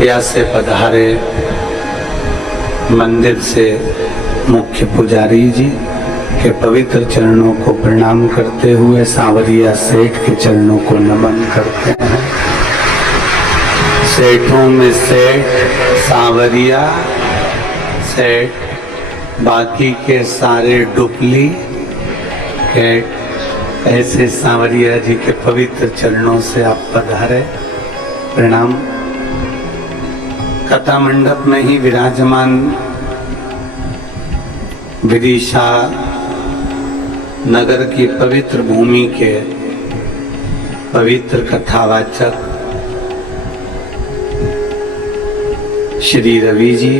कृपया से पधारे मंदिर से मुख्य पुजारी जी के पवित्र चरणों को प्रणाम करते हुए सांवरिया सेठ के चरणों को नमन करते हैं। सेठों में सेठ सांवरिया सेठ, बाकी के सारे डुप्लीकेट। ऐसे सांवरिया जी के पवित्र चरणों से आप पधारे, प्रणाम। कथा मंडप में ही विराजमान विदिशा नगर की पवित्र भूमि के पवित्र कथावाचक श्री रवि जी,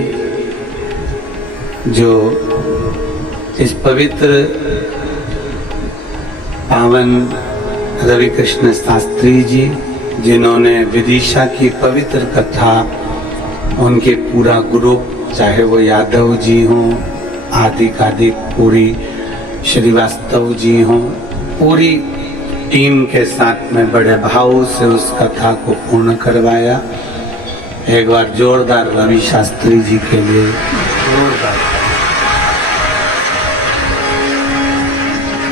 जो इस पवित्र पावन रवि कृष्ण शास्त्री जी, जिन्होंने विदिशा की पवित्र कथा, उनके पूरा ग्रुप, चाहे वो यादव जी हों, आदि पूरी श्रीवास्तव जी हों, पूरी टीम के साथ में बड़े भाव से उस कथा को पूर्ण करवाया। एक बार जोरदार रवि शास्त्री जी के लिए जोरदार।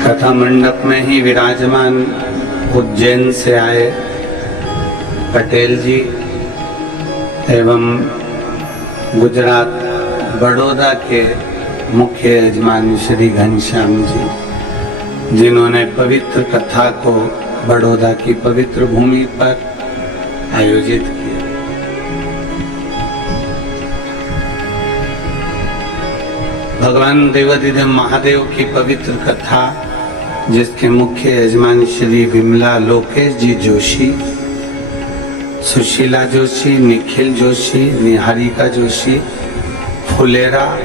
कथा मंडप में ही विराजमान उज्जैन से आए पटेल जी एवं गुजरात बड़ौदा के मुख्य यजमान श्री घनश्याम जी, जिन्होंने पवित्र कथा को बड़ौदा की पवित्र भूमि पर आयोजित किया। भगवान देवाधिदेव महादेव की पवित्र कथा, जिसके मुख्य यजमान श्री विमला लोकेश जी जोशी, सुशीला जोशी, निखिल जोशी, निहारिका जोशी, फुलेरा,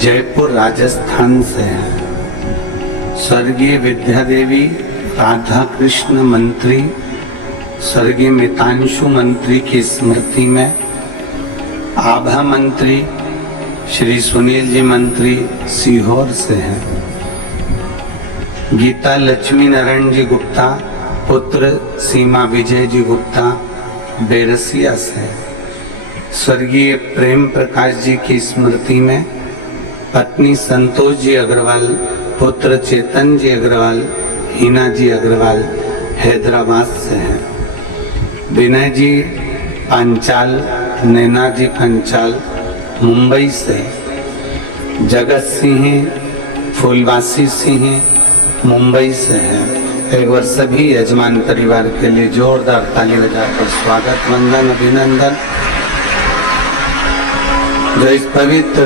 जयपुर राजस्थान से हैं। स्वर्गीय विद्या देवी, राधा कृष्ण मंत्री, स्वर्गीय मितांशु मंत्री की स्मृति में आभा मंत्री श्री सुनील जी मंत्री सीहोर से हैं। गीता लक्ष्मी नारायण जी गुप्ता, पुत्र सीमा विजय जी गुप्ता बेरसिया से। स्वर्गीय प्रेम प्रकाश जी की स्मृति में पत्नी संतोष जी अग्रवाल, पुत्र चेतन जी अग्रवाल, हीना जी अग्रवाल हैदराबाद से हैं। विनय जी पंचाल, नैना जी पंचाल मुंबई से। जगत सिंह फूलवासी सिंह मुंबई से हैं। एक बार सभी यजमान परिवार के लिए जोरदार ताली बजाकर स्वागत, वंदन, अभिनंदन। जो इस पवित्र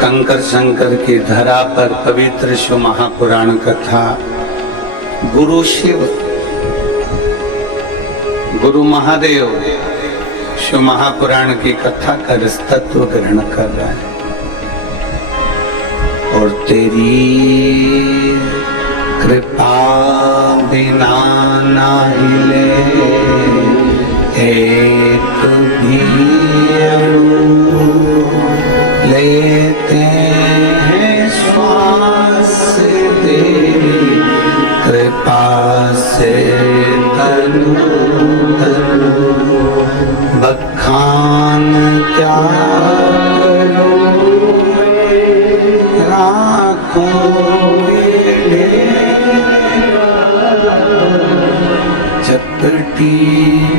कंकर शंकर की धरा पर पवित्र शिव महापुराण कथा गुरु शिव, गुरु महादेव शिव महापुराण की कथा का तत्व ग्रहण कर रहा है। और तेरी कृपा बिना ना हिले एक भी अणु, लेते हैं श्वास तेरी कृपा से तनु तनु। बखान क्या करूं राखों चपटी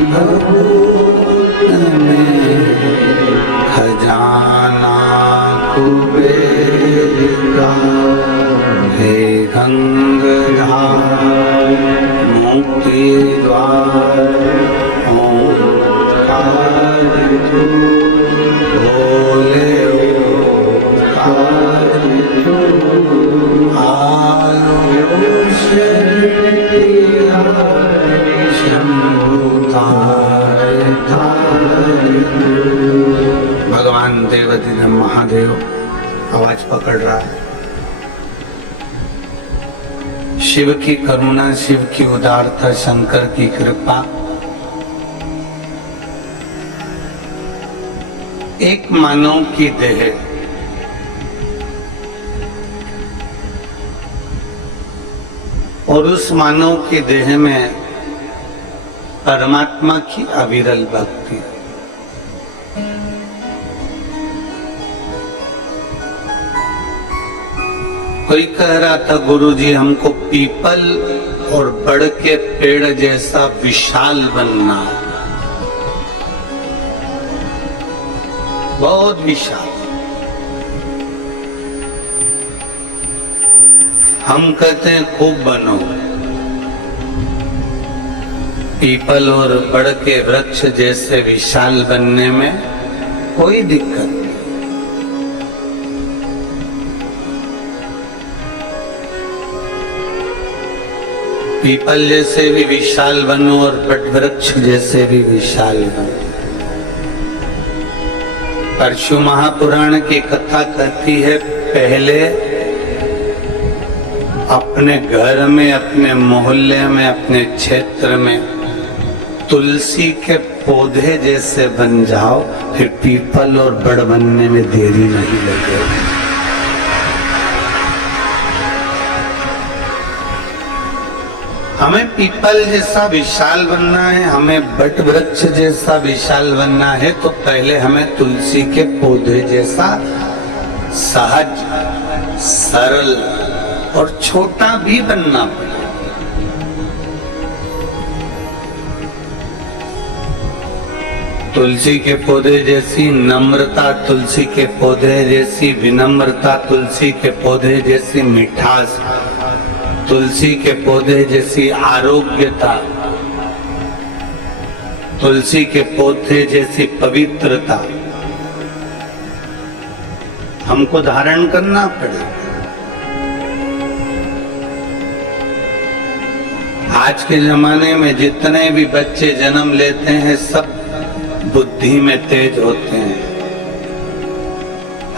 भगोत में खजाना कुबेर का। हे गंगाधार मुक्ति द्वार ओंकार तू, बोले ओंकार तू। आयुष भगवान देवाधिदेव महादेव आवाज पकड़ रहा है। शिव की करुणा, शिव की उदारता, शंकर की कृपा। एक मानव की देह और उस मानव की देह में परमात्मा की अविरल भक्ति। कोई कह रहा था गुरुजी हमको पीपल और बड़ के पेड़ जैसा विशाल बनना, बहुत विशाल। हम कहते हैं खूब बनो। पीपल और बड़ के वृक्ष जैसे विशाल बनने में कोई दिक्कत नहीं। पीपल जैसे भी विशाल बनो और बट वृक्ष जैसे भी विशाल बनो। परशु महापुराण की कथा कहती है, पहले अपने घर में, अपने मोहल्ले में, अपने क्षेत्र में तुलसी के पौधे जैसे बन जाओ, फिर पीपल और बड़ बनने में देरी नहीं लगेगी। हमें पीपल जैसा विशाल बनना है, हमें बट वृक्ष जैसा विशाल बनना है, तो पहले हमें तुलसी के पौधे जैसा सहज, सरल और छोटा भी बनना पड़ेगा। तुलसी के पौधे जैसी नम्रता, तुलसी के पौधे जैसी विनम्रता, तुलसी के पौधे जैसी मिठास, तुलसी के पौधे जैसी आरोग्यता, तुलसी के पौधे जैसी पवित्रता हमको धारण करना पड़ेगा। आज के जमाने में जितने भी बच्चे जन्म लेते हैं सब बुद्धि में तेज होते हैं।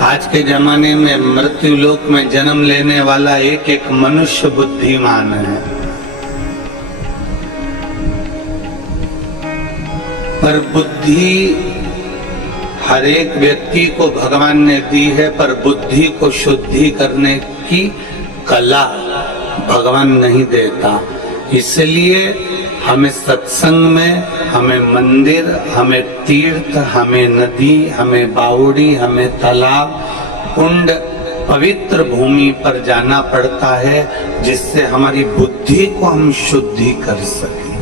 आज के जमाने में मृत्यु लोक में जन्म लेने वाला एक एक मनुष्य बुद्धिमान है, पर बुद्धि हर एक व्यक्ति को भगवान ने दी है, पर बुद्धि को शुद्धि करने की कला भगवान नहीं देता। इसलिए हमें सत्संग में, हमें मंदिर, हमें तीर्थ, हमें नदी, हमें बावड़ी, हमें तालाब, कुंड, पवित्र भूमि पर जाना पड़ता है, जिससे हमारी बुद्धि को हम शुद्धि कर सकें।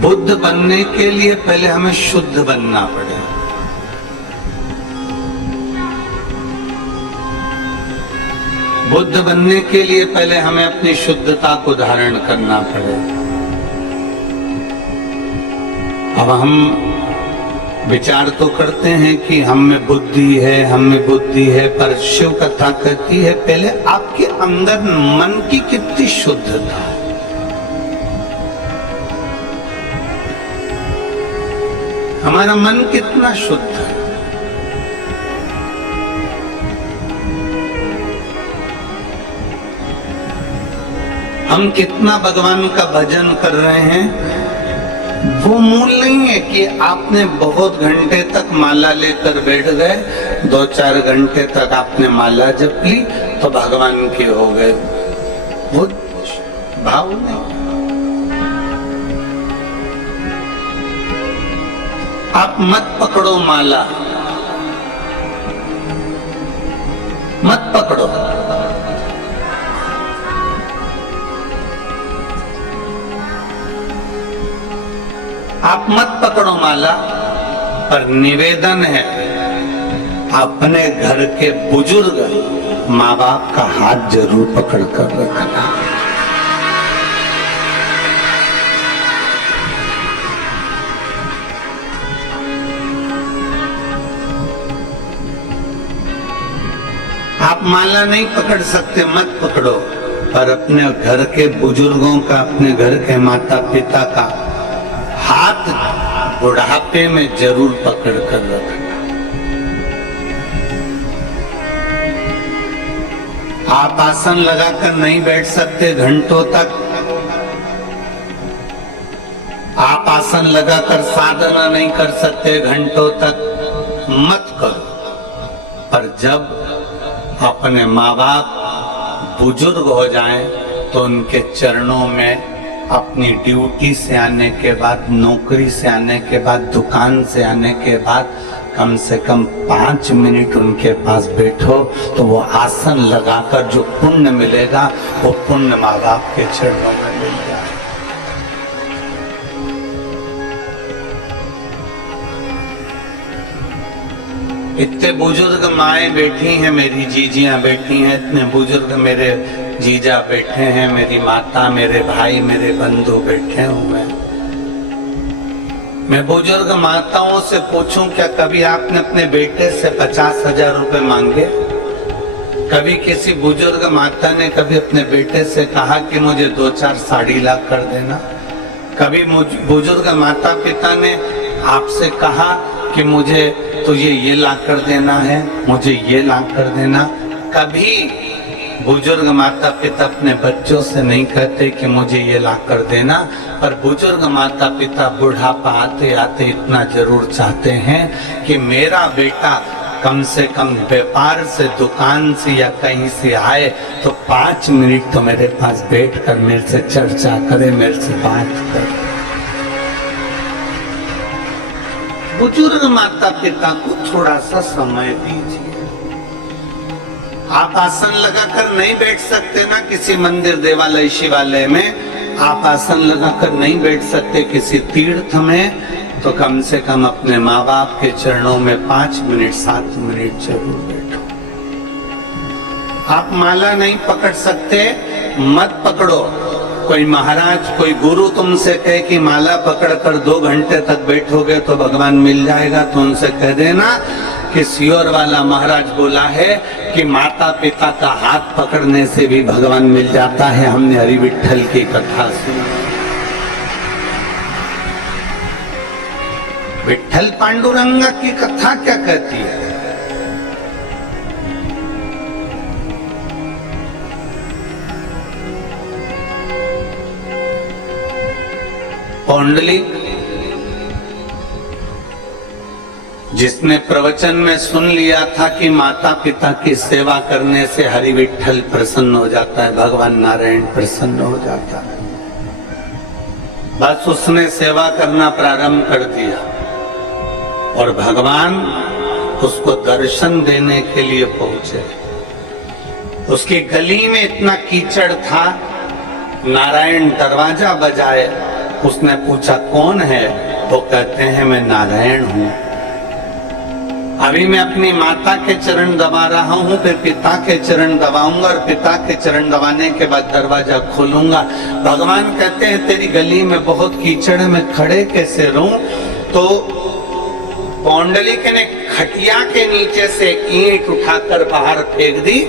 बुद्ध बनने के लिए पहले हमें शुद्ध बनना पड़ेगा। बुद्ध बनने के लिए पहले हमें अपनी शुद्धता को धारण करना पड़ेगा। अब हम विचार तो करते हैं कि हम में बुद्धि है, हम में बुद्धि है, पर शिव कथा कहती है पहले आपके अंदर मन की कितनी शुद्धता है। हमारा मन कितना शुद्ध है। हम कितना भगवान का भजन कर रहे हैं, वो मूल नहीं है कि आपने बहुत घंटे तक माला लेकर बैठ गए, 2-4 घंटे तक आपने माला जप ली तो भगवान के हो गए, वो भाव नहीं। आप मत पकड़ो माला, मत पकड़ो। आप मत पकड़ो माला, पर निवेदन है अपने घर के बुजुर्ग माँ बाप का हाथ जरूर पकड़ कर रखना। आप माला नहीं पकड़ सकते, मत पकड़ो, पर अपने घर के बुजुर्गों का, अपने घर के माता पिता का हाथ बुढ़ापे में जरूर पकड़ कर रखना। आप आसन लगाकर नहीं बैठ सकते घंटों तक, आप आसन लगाकर साधना नहीं कर सकते घंटों तक, मत करो। पर जब अपने माँ बाप बुजुर्ग हो जाएं तो उनके चरणों में अपनी ड्यूटी से आने के बाद, नौकरी से आने के बाद, दुकान से आने के बाद कम से कम 5 मिनट उनके पास बैठो, तो वो आसन लगाकर जो पुण्य मिलेगा वो पुण्य माँ बाप के चरणों में मिल जाए। इतने बुजुर्ग माएँ बैठी हैं, मेरी जीजियां बैठी हैं, इतने बुजुर्ग मेरे जीजा बैठे हैं, मेरी माता, मेरे भाई, मेरे बंधु बैठे हुए हैं। मैं बुजुर्ग माताओं से पूछूं, क्या कभी आपने अपने बेटे से 50,000 रुपए मांगे? कभी किसी बुजुर्ग माता ने कभी अपने बेटे से कहा कि मुझे 2-4 साड़ी ला कर देना? कभी बुजुर्ग माता पिता ने आपसे कहा कि मुझे तो ये ला कर देना है, मुझे ये ला कर देना? कभी बुजुर्ग माता पिता अपने बच्चों से नहीं कहते कि मुझे ये ला कर देना, पर बुजुर्ग माता पिता बुढ़ापा आते आते इतना जरूर चाहते हैं कि मेरा बेटा कम से कम व्यापार से, दुकान से या कहीं से आए तो 5 मिनट तो मेरे पास बैठकर मेरे से चर्चा करे, मेरे से बात करे। बुजुर्ग माता पिता को थोड़ा सा समय दीजिए। आप आसन लगाकर नहीं बैठ सकते ना किसी मंदिर, देवालय, शिवालय में आप आसन लगाकर नहीं बैठ सकते किसी तीर्थ में, तो कम से कम अपने माँ बाप के चरणों में 5 मिनट 7 मिनट जरूर बैठो। आप माला नहीं पकड़ सकते, मत पकड़ो। कोई महाराज, कोई गुरु तुमसे कहे कि माला पकड़कर 2 घंटे तक बैठोगे तो भगवान मिल जाएगा, तो उनसे कह देना कि सियोर वाला महाराज बोला है कि माता पिता का हाथ पकड़ने से भी भगवान मिल जाता है। हमने हरि विठल की कथा सुनी। विठल पांडुरंगा की कथा क्या कहती है? पौंडलिक जिसने प्रवचन में सुन लिया था कि माता पिता की सेवा करने से हरि विठल प्रसन्न हो जाता है, भगवान नारायण प्रसन्न हो जाता है, बस उसने सेवा करना प्रारंभ कर दिया और भगवान उसको दर्शन देने के लिए पहुंचे। उसकी गली में इतना कीचड़ था, नारायण दरवाजा बजाए, उसने पूछा कौन है? वो कहते हैं मैं नारायण हूं। अभी मैं अपनी माता के चरण दबा रहा हूं, फिर पिता के चरण दबाऊंगा और पिता के चरण दबाने के बाद दरवाजा खोलूंगा। भगवान कहते हैं तेरी गली में बहुत कीचड़ है, मैं खड़े कैसे रहूं? तो पौंडलिक ने खटिया के नीचे से ईंट उठाकर बाहर फेंक दी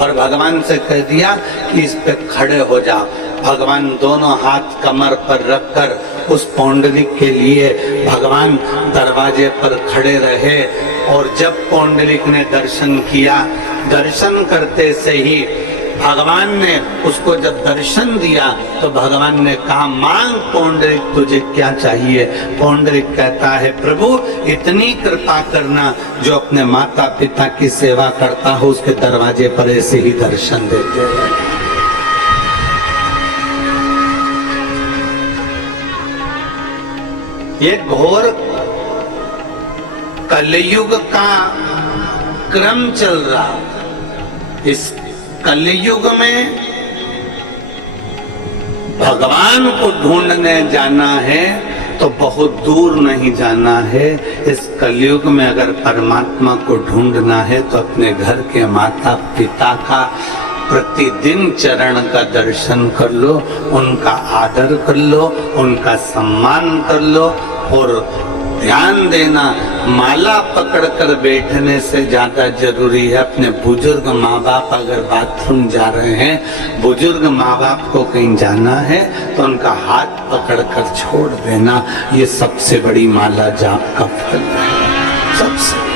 और भगवान से कह दिया कि इस पे खड़े हो जा। भगवान दोनों हाथ कमर पर रखकर उस पौंडलिक के लिए भगवान दरवाजे पर खड़े रहे। और जब पौंडलिक ने दर्शन किया, दर्शन करते से ही भगवान ने उसको जब दर्शन दिया तो भगवान ने कहा मांग पौंडलिक तुझे क्या चाहिए? पौंडलिक कहता है प्रभु इतनी कृपा करना, जो अपने माता पिता की सेवा करता हो उसके दरवाजे पर ऐसे ही दर्शन देते हैं। ये घोर कलयुग का क्रम चल रहा। इस कलयुग में भगवान को ढूंढने जाना है तो बहुत दूर नहीं जाना है। इस कलयुग में अगर परमात्मा को ढूंढना है तो अपने घर के माता पिता का प्रतिदिन चरण का दर्शन कर लो, उनका आदर कर लो, उनका सम्मान कर लो। और ध्यान देना, माला पकड़कर बैठने से ज्यादा जरूरी है अपने बुजुर्ग माँ बाप अगर बाथरूम जा रहे हैं, बुजुर्ग माँ बाप को कहीं जाना है तो उनका हाथ पकड़कर छोड़ देना, ये सबसे बड़ी माला जाप का फल है। सबसे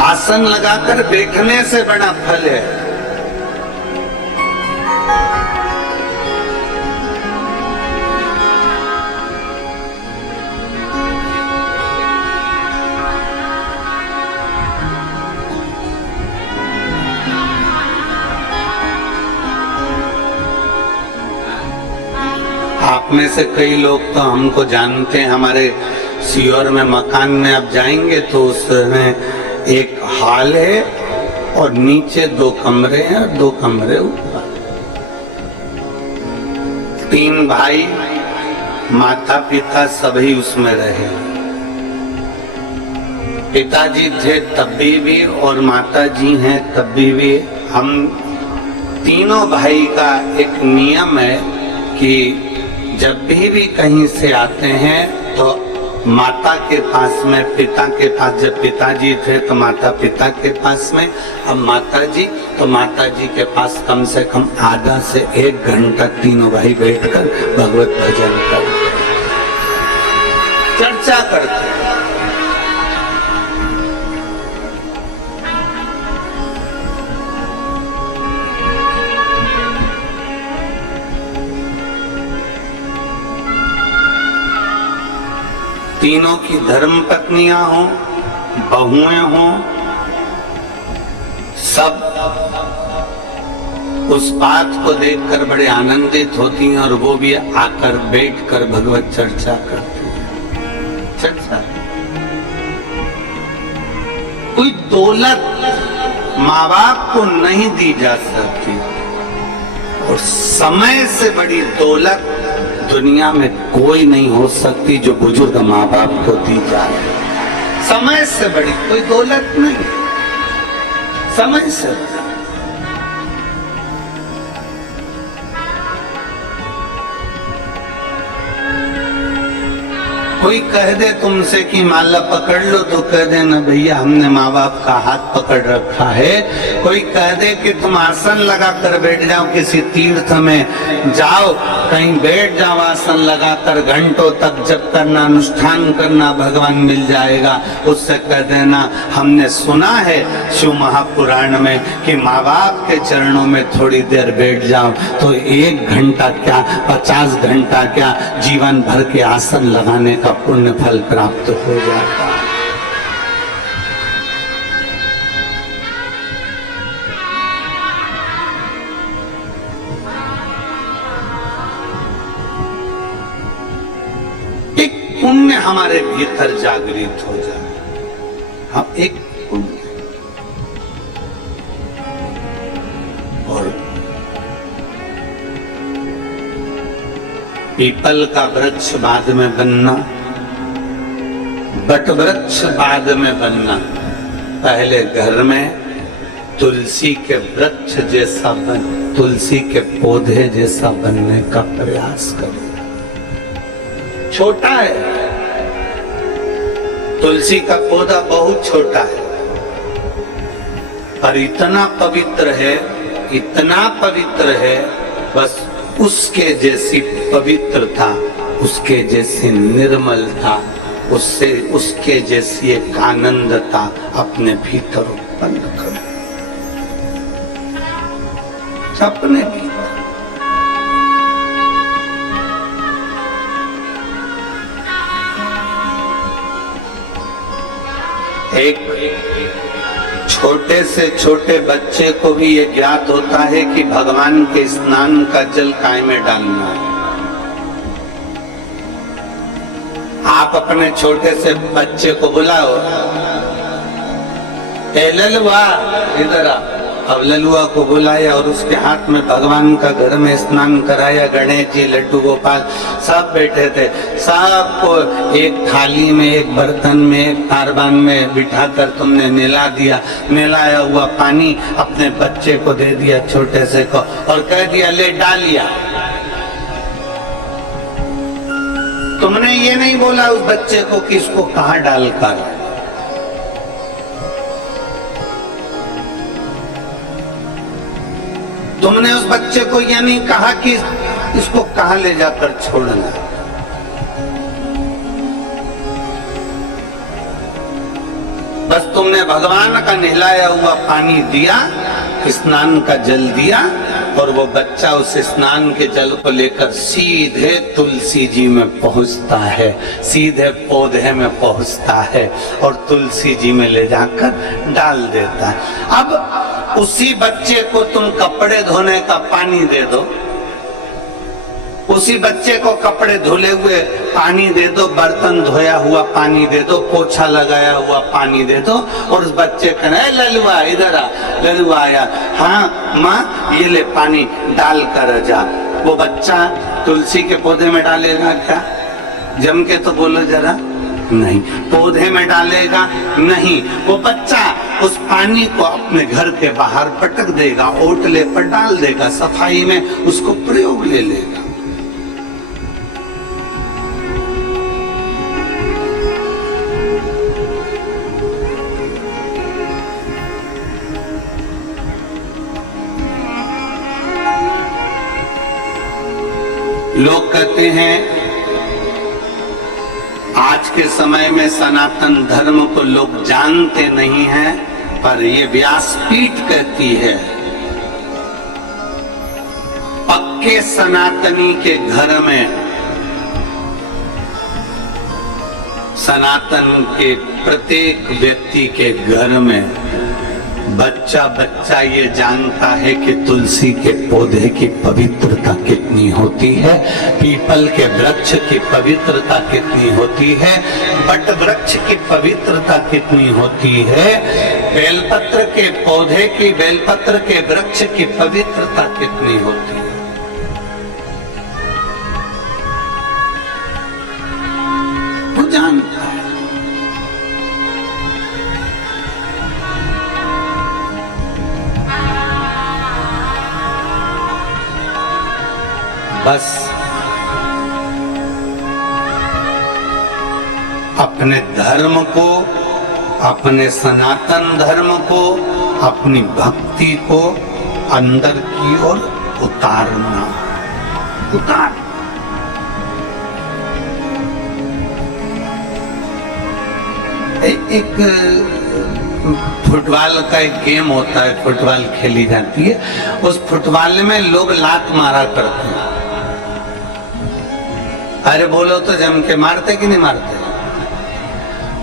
आसन लगाकर बैठने से बड़ा फल है। आप में से कई लोग तो हमको जानते हैं, हमारे सीहोर में मकान में आप जाएंगे तो उसमें एक हॉल है और नीचे 2 कमरे हैं और 2 कमरे ऊपर। 3 भाई, माता पिता सभी उसमें रहे। पिताजी थे तभी भी और माताजी हैं तभी भी। हम तीनों भाई का एक नियम है कि जब भी कहीं से आते हैं तो माता के पास में, पिता के पास, जब पिताजी थे तो माता पिता के पास में, अब माता जी तो माता जी के पास कम से कम आधा से 1 घंटा तीनों भाई बैठकर भगवत भजन करते, चर्चा करते। तीनों की धर्म पत्नियां हों, बहुएं हों, सब उस बात को देखकर बड़े आनंदित होती हैं और वो भी आकर बैठकर भगवत चर्चा करती हैं। चर्चा कोई दौलत माँ बाप को नहीं दी जा सकती और समय से बड़ी दौलत दुनिया में कोई नहीं हो सकती जो बुजुर्ग माँ बाप को दी जाए। समय से बड़ी कोई दौलत नहीं, समय से। कोई कह दे तुमसे कि माला पकड़ लो तो कह देना भैया हमने माँ बाप का हाथ पकड़ रखा है। कोई कह दे कि तुम आसन लगा कर बैठ जाओ, किसी तीर्थ में जाओ, कहीं बैठ जाओ आसन लगाकर, घंटों तक जप करना, अनुष्ठान करना, भगवान मिल जाएगा, उससे कह देना हमने सुना है शिव महापुराण में कि माँ बाप के चरणों में थोड़ी देर बैठ जाओ तो 1 घंटा क्या 50 घंटा क्या जीवन भर के आसन लगाने का पुण्य फल प्राप्त हो जाता है। एक पुण्य हमारे भीतर जागृत हो जाए। हम एक पुण्य और पीपल का वृक्ष बाद में बनना, बट वृक्ष बाद में बनना, पहले घर में तुलसी के वृक्ष जैसा बन, तुलसी के पौधे जैसा बनने का प्रयास करें। छोटा है, तुलसी का पौधा बहुत छोटा है पर इतना पवित्र है, इतना पवित्र है, बस उसके जैसी पवित्रता, उसके जैसी निर्मलता, उससे उसके जैसी एक आनंदता अपने भीतर उत्पन्न करो, अपने भीतर। एक छोटे से छोटे बच्चे को भी ये ज्ञात होता है कि भगवान के स्नान का जल काय में डालना है। आप अपने छोटे से बच्चे को बुलाओ, ए ललुआ इधर आ। अब ललुआ को बुलाया और उसके हाथ में भगवान का घर में स्नान कराया। गणेश जी, लड्डू गोपाल सब बैठे थे, सबको एक थाली में, एक बर्तन में, एक तारबान में बिठाकर तुमने नहला दिया। नहलाया हुआ पानी अपने बच्चे को दे दिया, छोटे से को, और कह दिया ले डालिया। तुमने ये नहीं बोला उस बच्चे को कि इसको कहाँ डालकर, तुमने उस बच्चे को ये नहीं कहा कि इसको कहाँ ले जाकर छोड़ना। बस तुमने भगवान का नहलाया हुआ पानी दिया, स्नान का जल दिया, और वो बच्चा उस स्नान के जल को लेकर सीधे तुलसी जी में पहुंचता है, सीधे पौधे में पहुंचता है और तुलसी जी में ले जाकर डाल देता है। अब उसी बच्चे को तुम कपड़े धोने का पानी दे दो, उसी बच्चे को कपड़े धुले हुए पानी दे दो, बर्तन धोया हुआ पानी दे दो, पोछा लगाया हुआ पानी दे दो, और उस बच्चे कहना ललुआ इधर आ, ललुआ आया, हाँ माँ ये ले पानी डाल कर जा। वो बच्चा तुलसी के पौधे में डालेगा क्या? जम के तो बोलो जरा, नहीं। पौधे में डालेगा नहीं, वो बच्चा उस पानी को अपने घर के बाहर पटक देगा, ओटले पर डाल देगा, सफाई में उसको प्रयोग ले लेगा। लोग कहते हैं आज के समय में सनातन धर्म को लोग जानते नहीं हैं, पर ये व्यासपीठ कहती है पक्के सनातनी के घर में, सनातन के प्रत्येक व्यक्ति के घर में बच्चा बच्चा ये जानता है कि तुलसी के पौधे की पवित्रता कितनी होती है, पीपल के वृक्ष की पवित्रता कितनी होती है, बट वृक्ष की पवित्रता कितनी होती है, बेलपत्र के पौधे की, बेलपत्र के वृक्ष की पवित्रता कितनी होती है। वो जानता है। बस अपने धर्म को, अपने सनातन धर्म को, अपनी भक्ति को अंदर की ओर उतारना, उतार। एक फुटबॉल का एक गेम होता है, फुटबॉल खेली जाती है, उस फुटबॉल में लोग लात मारा करते हैं। अरे बोलो तो जम के मारते कि नहीं मारते?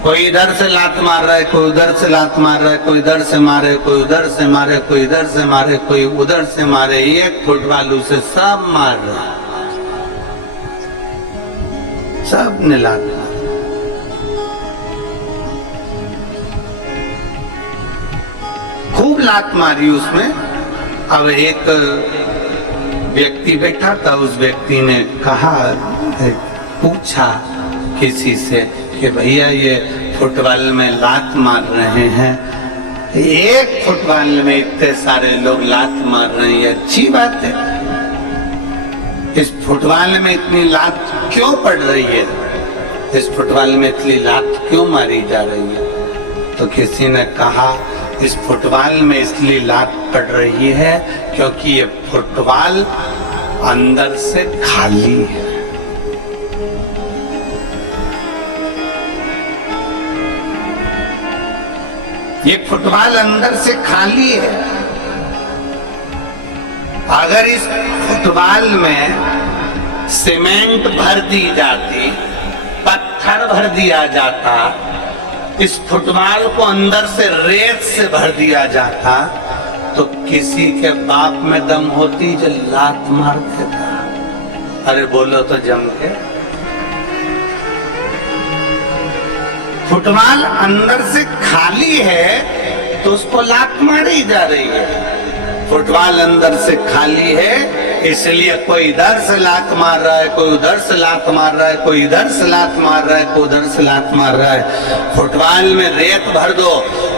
कोई इधर से लात मार रहा है, कोई उधर से लात मार रहा है, कोई इधर से मारे, कोई उधर से मारे, कोई इधर से मारे, कोई उधर से मारे, एक फुटबॉल उसे सब मार रहा, सब ने लात मारा। खूब लात मारी उसमें। अब एक व्यक्ति बैठा था, उस व्यक्ति ने कहा, पूछा किसी से कि भैया ये फुटबॉल में लात मार रहे हैं, एक फुटबॉल में इतने सारे लोग लात मार रहे हैं, ये अच्छी बात है? इस फुटबॉल में इतनी लात क्यों पड़ रही है? इस फुटबॉल में इतनी लात क्यों मारी जा रही है? तो किसी ने कहा इस फुटबॉल में इसलिए लात पड़ रही है क्योंकि ये फुटबॉल अंदर से खाली है। ये फुटबॉल अंदर से खाली है। अगर इस फुटबॉल में सीमेंट भर दी जाती, पत्थर भर दिया जाता, इस फुटबॉल को अंदर से रेत से भर दिया जाता, तो किसी के बाप में दम होती जो लात मार देता? अरे बोलो तो जम के। फुटबॉल अंदर से खाली है तो उसको लात मारी जा रही है। फुटबॉल अंदर से खाली है इसलिए कोई इधर से लात मार रहा है, कोई उधर से लात मार रहा है, कोई इधर से लात मार रहा है, कोई उधर से लात मार रहा है। फुटबॉल में रेत भर दो,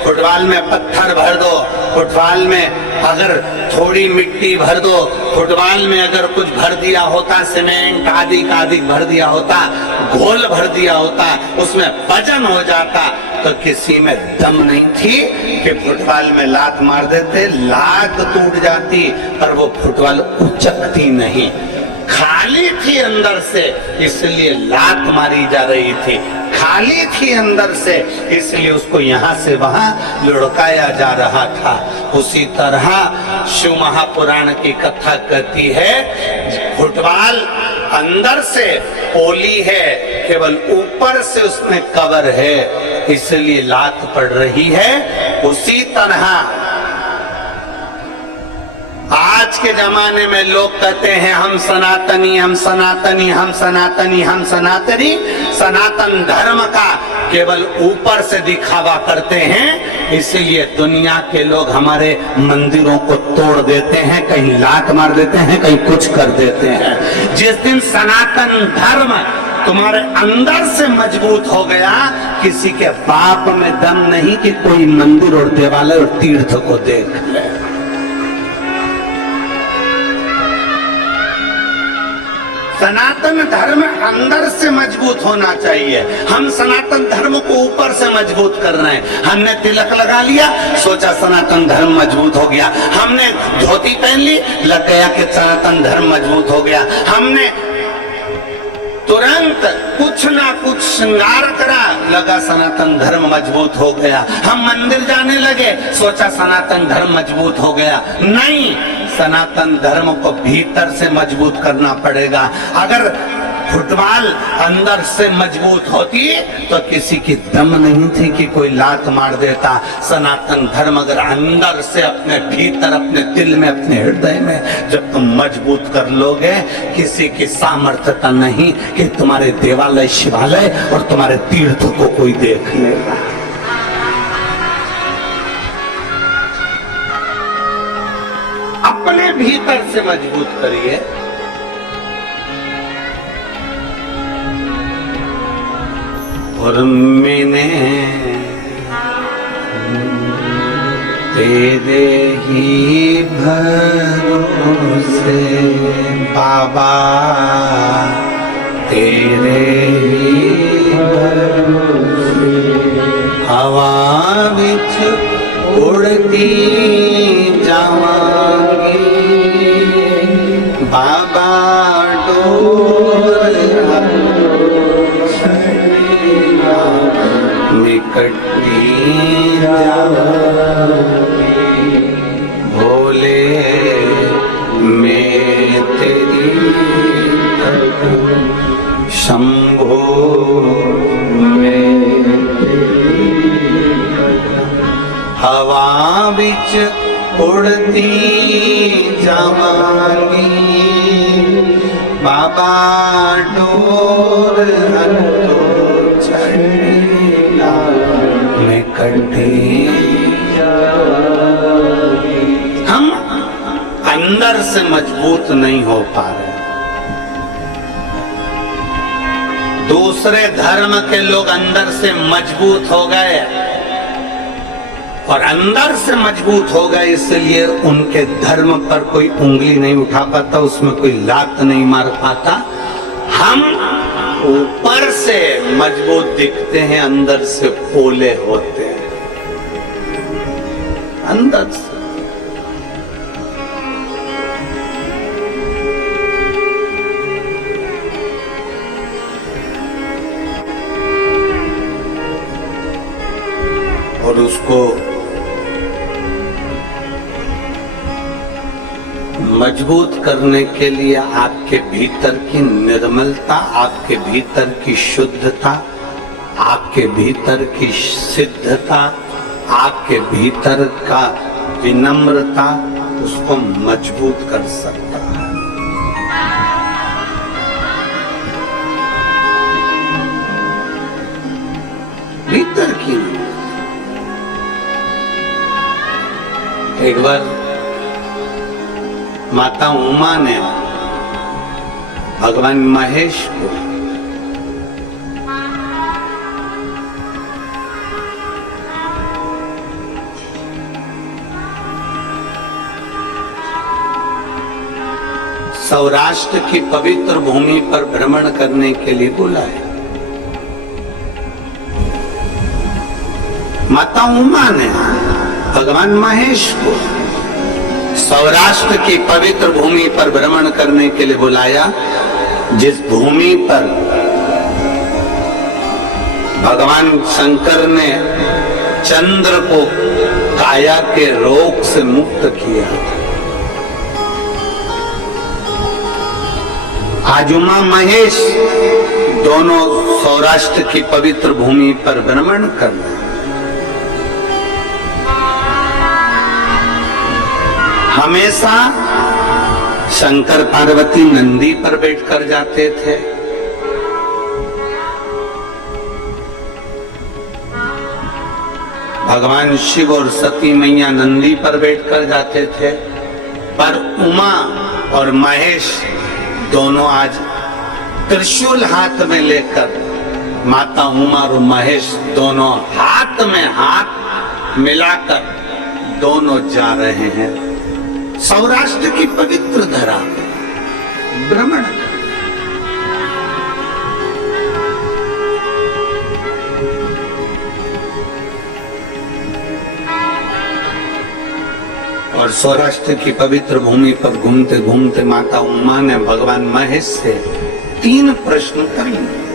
फुटबॉल में पत्थर भर दो, फुटबॉल में अगर थोड़ी मिट्टी भर दो, फुटबॉल में अगर कुछ भर दिया होता, सीमेंट आदि का आदि भर दिया होता, घोल भर दिया होता, उसमें वजन हो जाता, तो किसी में दम नहीं थी कि फुटबॉल में लात मार देते, लात टूट जाती, पर वो फुटबॉल उचकती नहीं, खाली थी अंदर से इसलिए लात मारी जा रही थी, खाली थी अंदर से इसलिए उसको यहाँ से वहां लुढ़काया जा रहा था। उसी तरह शिव महापुराण की कथा कहती है फुटबॉल अंदर से ओली है, केवल ऊपर से उसमें कवर है इसलिए लात पड़ रही है। उसी तरह आज आज के जमाने में लोग कहते हैं हम सनातनी, हम सनातनी, हम सनातनी, हम सनातनी। सनातन धर्म का केवल ऊपर से दिखावा करते हैं, इसीलिए दुनिया के लोग हमारे मंदिरों को तोड़ देते हैं, कहीं लात मार देते हैं, कहीं कुछ कर देते हैं। जिस दिन सनातन धर्म तुम्हारे अंदर से मजबूत हो गया, किसी के बाप में दम नहीं कि कोई मंदिर और देवालय और तीर्थ को देख ले। सनातन धर्म अंदर से मजबूत होना चाहिए। हम सनातन धर्म को ऊपर से मजबूत कर रहे हैं। हमने तिलक लगा लिया, सोचा सनातन धर्म मजबूत हो गया। हमने धोती पहन ली, लग गया कि सनातन धर्म मजबूत हो गया। हमने तुरंत कुछ ना कुछ श्रृंगार करा, लगा सनातन धर्म मजबूत हो गया। हम मंदिर जाने लगे, सोचा सनातन धर्म मजबूत हो गया। नहीं, सनातन धर्म को भीतर से मजबूत करना पड़ेगा। अगर फुटबॉल अंदर से मजबूत होती तो किसी की दम नहीं थी कि कोई लात मार देता। सनातन धर्म अगर अंदर से अपने भीतर, अपने दिल में, अपने हृदय में जब तुम मजबूत कर लोगे, किसी की सामर्थ्यता नहीं कि तुम्हारे देवालय, शिवालय और तुम्हारे तीर्थ को कोई देख लेगा। अपने भीतर से मजबूत करिए। और मैंने तेरे ही भरोसे बाबा, तेरे ही भरोसे हवा विच उड़ती जावांगी बाबा, डोर निकटी जावांगी भोले, मैं तेरी शंभो, मैं हवा बिच उड़ती जावांगी बाबा, डोर हंतो छड़ीला मैं कटी जावांगी। हम अंदर से मजबूत नहीं हो पा रहे। दूसरे धर्म के लोग अंदर से मजबूत हो गए और अंदर से मजबूत हो गए, इसलिए उनके धर्म पर कोई उंगली नहीं उठा पाता, उसमें कोई लात नहीं मार पाता। हम ऊपर से मजबूत दिखते हैं, अंदर से पोले होते हैं। अंदर से और उसको मजबूत करने के लिए आपके भीतर की निर्मलता, आपके भीतर की शुद्धता, आपके भीतर की सिद्धता, आपके भीतर का विनम्रता उसको मजबूत कर सकता है। भीतर की एक बार माता उमा ने भगवान महेश को सौराष्ट्र की पवित्र भूमि पर भ्रमण करने के लिए बुलाया। माता उमा ने भगवान महेश को सौराष्ट्र की पवित्र भूमि पर भ्रमण करने के लिए बुलाया, जिस भूमि पर भगवान शंकर ने चंद्र को काया के रोग से मुक्त किया। आज उमा महेश दोनों सौराष्ट्र की पवित्र भूमि पर भ्रमण कर रहे हैं। हमेशा शंकर पार्वती नंदी पर बैठकर जाते थे, भगवान शिव और सती मैया नंदी पर बैठकर जाते थे, पर उमा और महेश दोनों आज त्रिशूल हाथ में लेकर, माता उमा और महेश दोनों हाथ में हाथ मिलाकर दोनों जा रहे हैं सौराष्ट्र की पवित्र धरा भ्रमण। और सौराष्ट्र की पवित्र भूमि पर घूमते घूमते माता उमा ने भगवान महेश से 3 प्रश्न कर लिए।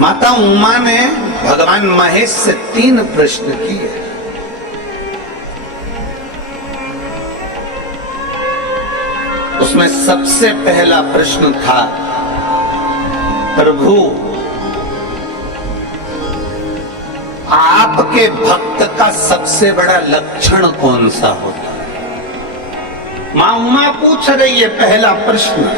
माता उमा ने भगवान महेश से 3 प्रश्न किए। उसमें सबसे पहला प्रश्न था, प्रभु आपके भक्त का सबसे बड़ा लक्षण कौन सा होता? मां उमा पूछ रही है पहला प्रश्न।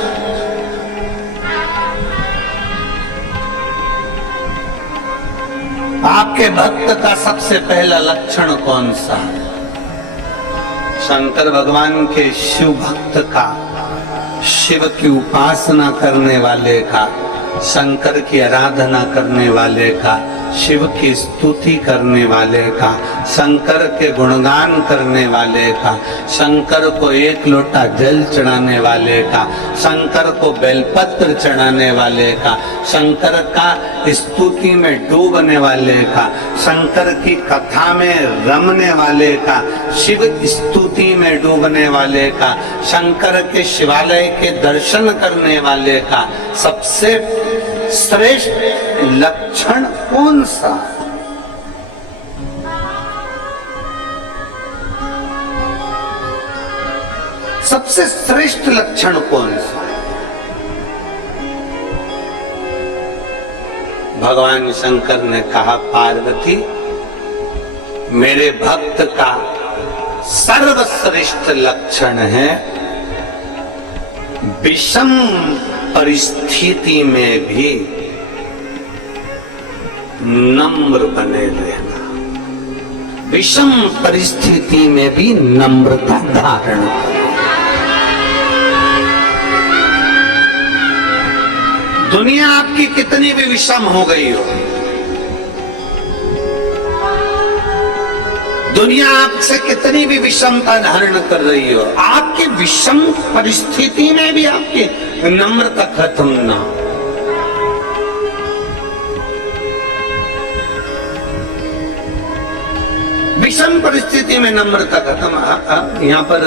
आपके भक्त का सबसे पहला लक्षण कौन सा है? शंकर भगवान के शिव भक्त का, शिव की उपासना करने वाले का, शंकर की आराधना करने वाले का, शिव की स्तुति करने वाले का, शंकर के गुणगान करने वाले का, शंकर को 1 लोटा जल चढ़ाने वाले का, शंकर को बेलपत्र चढ़ाने वाले का, शंकर का स्तुति में डूबने वाले का, शंकर की कथा में रमने वाले का, शिव स्तुति में डूबने वाले का, शंकर के शिवालय के दर्शन करने वाले का सबसे श्रेष्ठ लक्षण कौन सा? सबसे श्रेष्ठ लक्षण कौन सा? भगवान शंकर ने कहा, पार्वती मेरे भक्त का सर्वश्रेष्ठ लक्षण है विषम परिस्थिति में भी नम्र बने रहना, विषम परिस्थिति में भी नम्रता धारण करना। दुनिया आपकी कितनी भी विषम हो गई हो, दुनिया आपसे कितनी भी विषमता धारण कर रही हो, आपकी विषम परिस्थिति में भी आपकी नम्रता खत्म ना हो। विषम परिस्थिति में नम्रता खत्म। यहाँ पर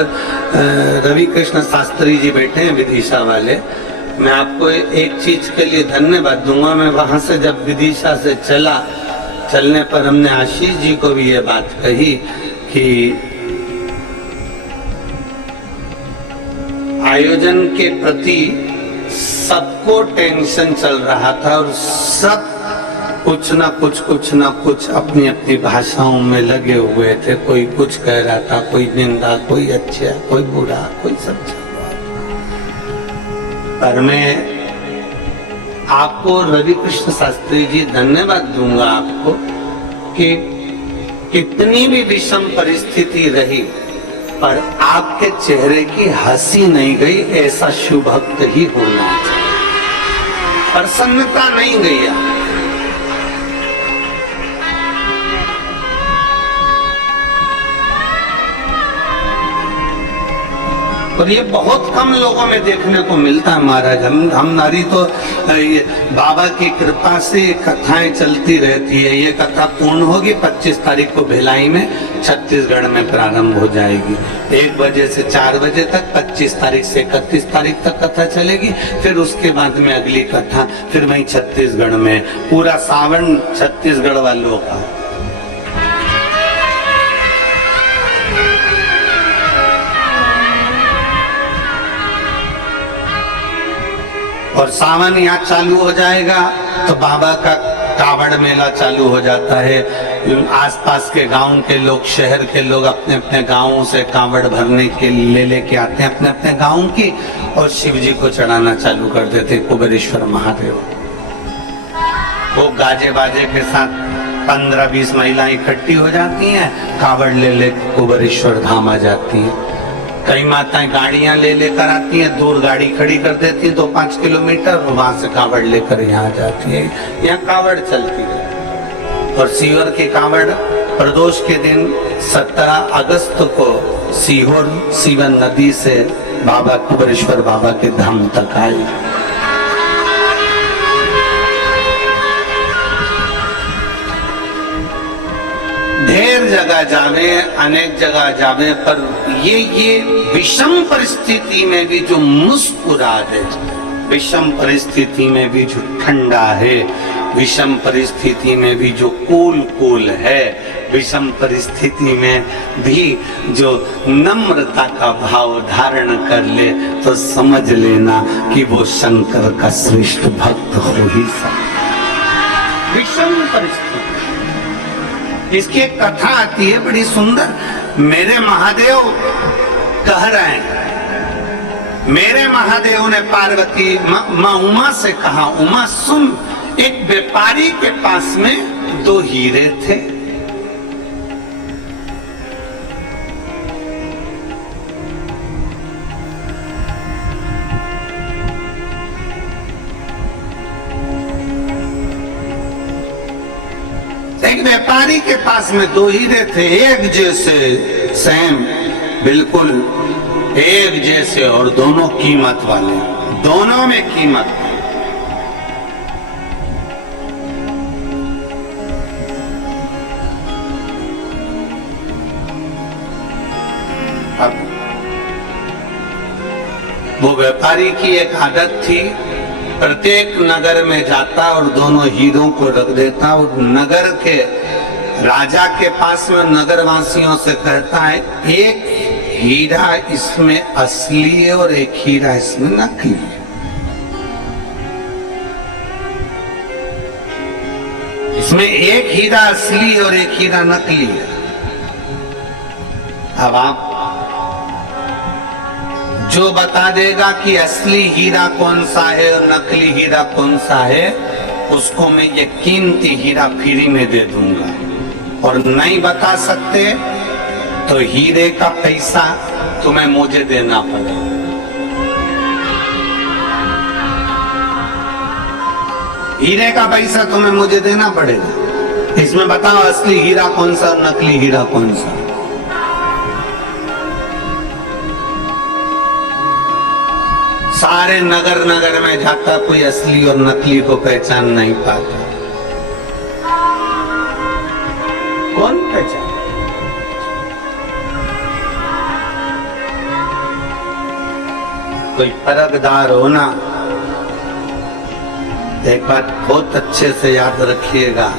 रवि कृष्ण शास्त्री जी बैठे हैं विदिशा वाले। मैं आपको एक चीज के लिए धन्यवाद दूंगा। मैं वहां से जब विदिशा से चलने पर हमने आशीष जी को भी ये बात कही कि आयोजन के प्रति सबको टेंशन चल रहा था और सब कुछ ना कुछ अपनी अपनी भाषाओं में लगे हुए थे। कोई कुछ कह रहा था, कोई निंदा, कोई अच्छा, कोई बुरा, कोई सब चल रहा था। पर मैं आपको रवि कृष्ण शास्त्री जी धन्यवाद दूंगा आपको कि कितनी भी विषम परिस्थिति रही पर आपके चेहरे की हंसी नहीं गई। ऐसा शिव भक्त ही होना चाहिए, प्रसन्नता नहीं गई। और ये बहुत कम लोगों में देखने को मिलता है महाराज। हम नारी तो ये बाबा की कृपा से कथाएं चलती रहती है। ये कथा पूर्ण होगी 25 तारीख को भिलाई में छत्तीसगढ़ में प्रारंभ हो जाएगी 1 बजे से 4 बजे तक। 25 तारीख से 31 तारीख तक कथा चलेगी। फिर उसके बाद में अगली कथा फिर वही छत्तीसगढ़ में। पूरा सावन छत्तीसगढ़ वालों का। और सावन यहाँ चालू हो जाएगा तो बाबा का कावड़ मेला चालू हो जाता है। आसपास के गांव के लोग, शहर के लोग अपने अपने गांवों से कावड़ भरने के लेके आते हैं अपने अपने गांव की, और शिव जी को चढ़ाना चालू कर देते कुबेरेश्वर महादेव। वो गाजे बाजे के साथ 15-20 महिलाएं इकट्ठी हो जाती हैं, कावड़ ले कुबेरेश्वर धाम आ जाती हैं। कई माताएं गाड़ियां लेकर आती हैं, दूर गाड़ी खड़ी कर देती है 2-5 किलोमीटर, वहां से कावड़ लेकर यहाँ आ जाती है। यहाँ कावड़ चलती है। और सीवर की कावड़ प्रदोष के दिन 17 अगस्त को सीहोर सीवन नदी से बाबा कुबेरेश्वर बाबा के धाम तक आई। ढेर जगह जावे, अनेक जगह जावे, पर ये विषम परिस्थिति में भी जो मुस्कुरा है, विषम परिस्थिति में भी जो ठंडा है, विषम परिस्थिति में भी जो कूल है, विषम परिस्थिति में भी जो नम्रता का भाव धारण कर ले, तो समझ लेना कि वो शंकर का श्रेष्ठ भक्त हो ही सकता। विषम परिस्थिति, इसकी एक कथा आती है बड़ी सुंदर। मेरे महादेव कह रहे हैं, मेरे महादेव ने पार्वती माँ उमा से कहा, उमा सुन, एक व्यापारी के पास में 2 हीरे थे। एक व्यापारी के पास में 2 हीरे थे, एक जैसे, सेम, बिल्कुल एक जैसे, और दोनों कीमत वाले, दोनों में कीमत। अब वो व्यापारी की एक आदत थी, प्रत्येक नगर में जाता और दोनों हीरों को रख देता, और नगर के राजा के पास में नगरवासियों से कहता है, एक हीरा इसमें असली है और एक हीरा इसमें नकली है। इसमें एक हीरा असली और एक हीरा नकली है। अब आप जो बता देगा कि असली हीरा कौन सा है और नकली हीरा कौन सा है, उसको मैं ये कीमती हीरा फ्री में दे दूंगा। और नहीं बता सकते तो हीरे का पैसा तुम्हें मुझे देना पड़ेगा। हीरे का पैसा तुम्हें मुझे देना पड़ेगा। इसमें बताओ असली हीरा कौन सा और नकली हीरा कौन सा। सारे नगर नगर में जाता, कोई असली और नकली को पहचान नहीं पाता। कौन पहचान? कोई परखदार हो ना, एक बात बहुत अच्छे से याद रखिएगा,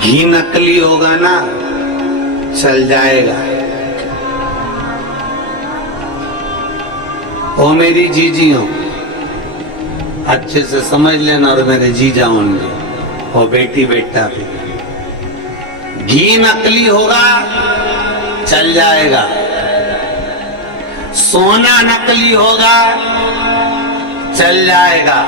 घी नकली होगा ना, चल जाएगा। ओ मेरी जीजी हो, अच्छे से समझ लेना, और मेरे जीजा होंगे, और बेटी बेटा भी। घी नकली होगा, चल जाएगा। सोना नकली होगा, चल जाएगा।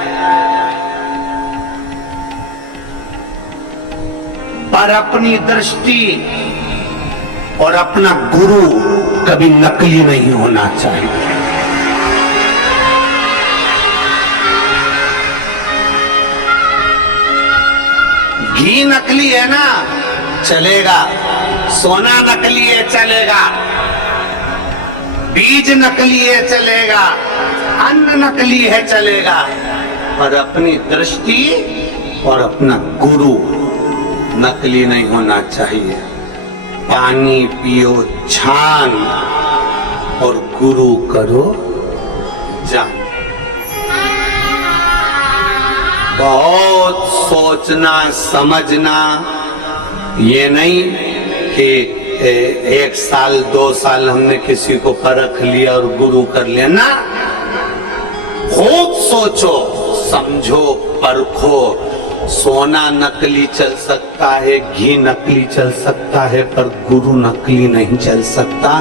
पर अपनी दृष्टि और अपना गुरु कभी नकली नहीं होना चाहिए। घी नकली है ना, चलेगा। सोना नकली है, चलेगा। बीज नकली है, चलेगा। अन्न नकली है, चलेगा। और अपनी दृष्टि और अपना गुरु नकली नहीं होना चाहिए। पानी पियो छान और गुरु करो जान। बहुत सोचना समझना, ये नहीं कि 1 साल 2 साल हमने किसी को परख लिया और गुरु कर लिया ना। खूब सोचो, समझो, परखो। सोना नकली चल सकता है, घी नकली चल सकता है, पर गुरु नकली नहीं चल सकता।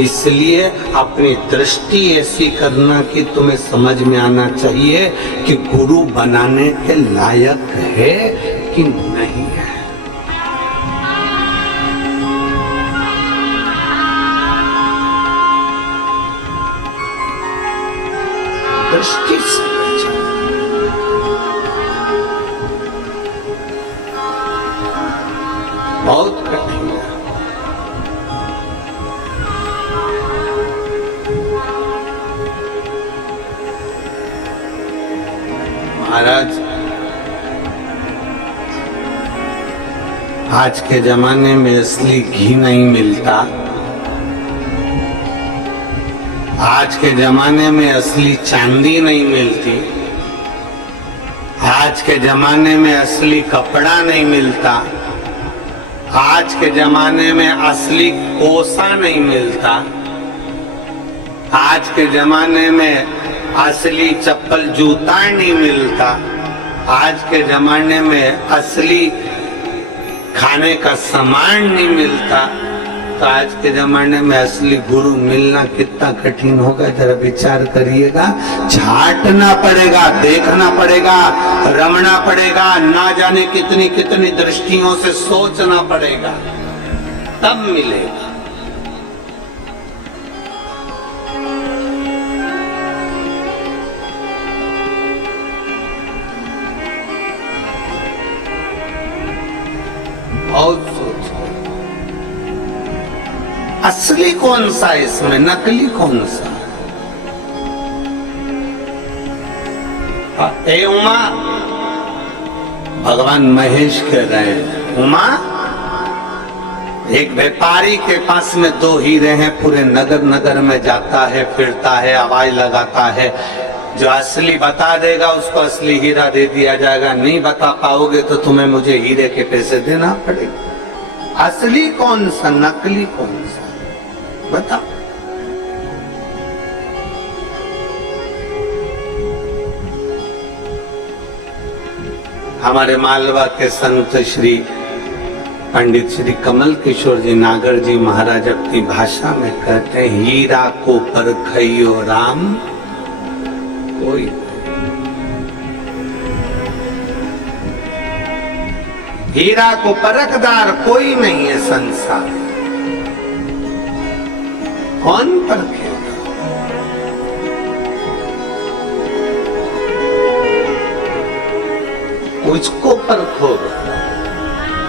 इसलिए अपनी दृष्टि ऐसी करना कि तुम्हें समझ में आना चाहिए कि गुरु बनाने के लायक है कि नहीं है। दृष्टि से बहुत कठिन है। महाराज, आज के जमाने में असली घी नहीं मिलता। आज के जमाने में असली चांदी नहीं मिलती। आज के जमाने में असली कपड़ा नहीं मिलता। आज के जमाने में असली कोसा नहीं मिलता। आज के जमाने में असली चप्पल जूता नहीं मिलता। आज के जमाने में असली खाने का सामान नहीं मिलता। तो आज के जमाने में असली गुरु मिलना कितना कठिन होगा, जरा विचार करिएगा। छांटना पड़ेगा, देखना पड़ेगा, रमना पड़ेगा, ना जाने कितनी कितनी दृष्टियों से सोचना पड़ेगा, तब मिलेगा। बहुत सोचो, असली कौन सा इसमें, नकली कौन सा? ए उमा, भगवान महेश कह रहे हैं, उमा, एक व्यापारी के पास में 2 हीरे हैं, पूरे नगर नगर में जाता है, फिरता है, आवाज लगाता है। जो असली बता देगा उसको असली हीरा दे दिया जाएगा, नहीं बता पाओगे तो तुम्हें मुझे हीरे के पैसे देना पड़ेगा। असली कौन सा, नकली कौन सा, बता। हमारे मालवा के संत श्री पंडित श्री कमल किशोर जी नागर जी महाराज अपनी भाषा में कहते हैं, हीरा को परखइयो राम कोई। हीरा को परखदार कोई नहीं है संसार। कौन परखेगा? उसको परखोगे,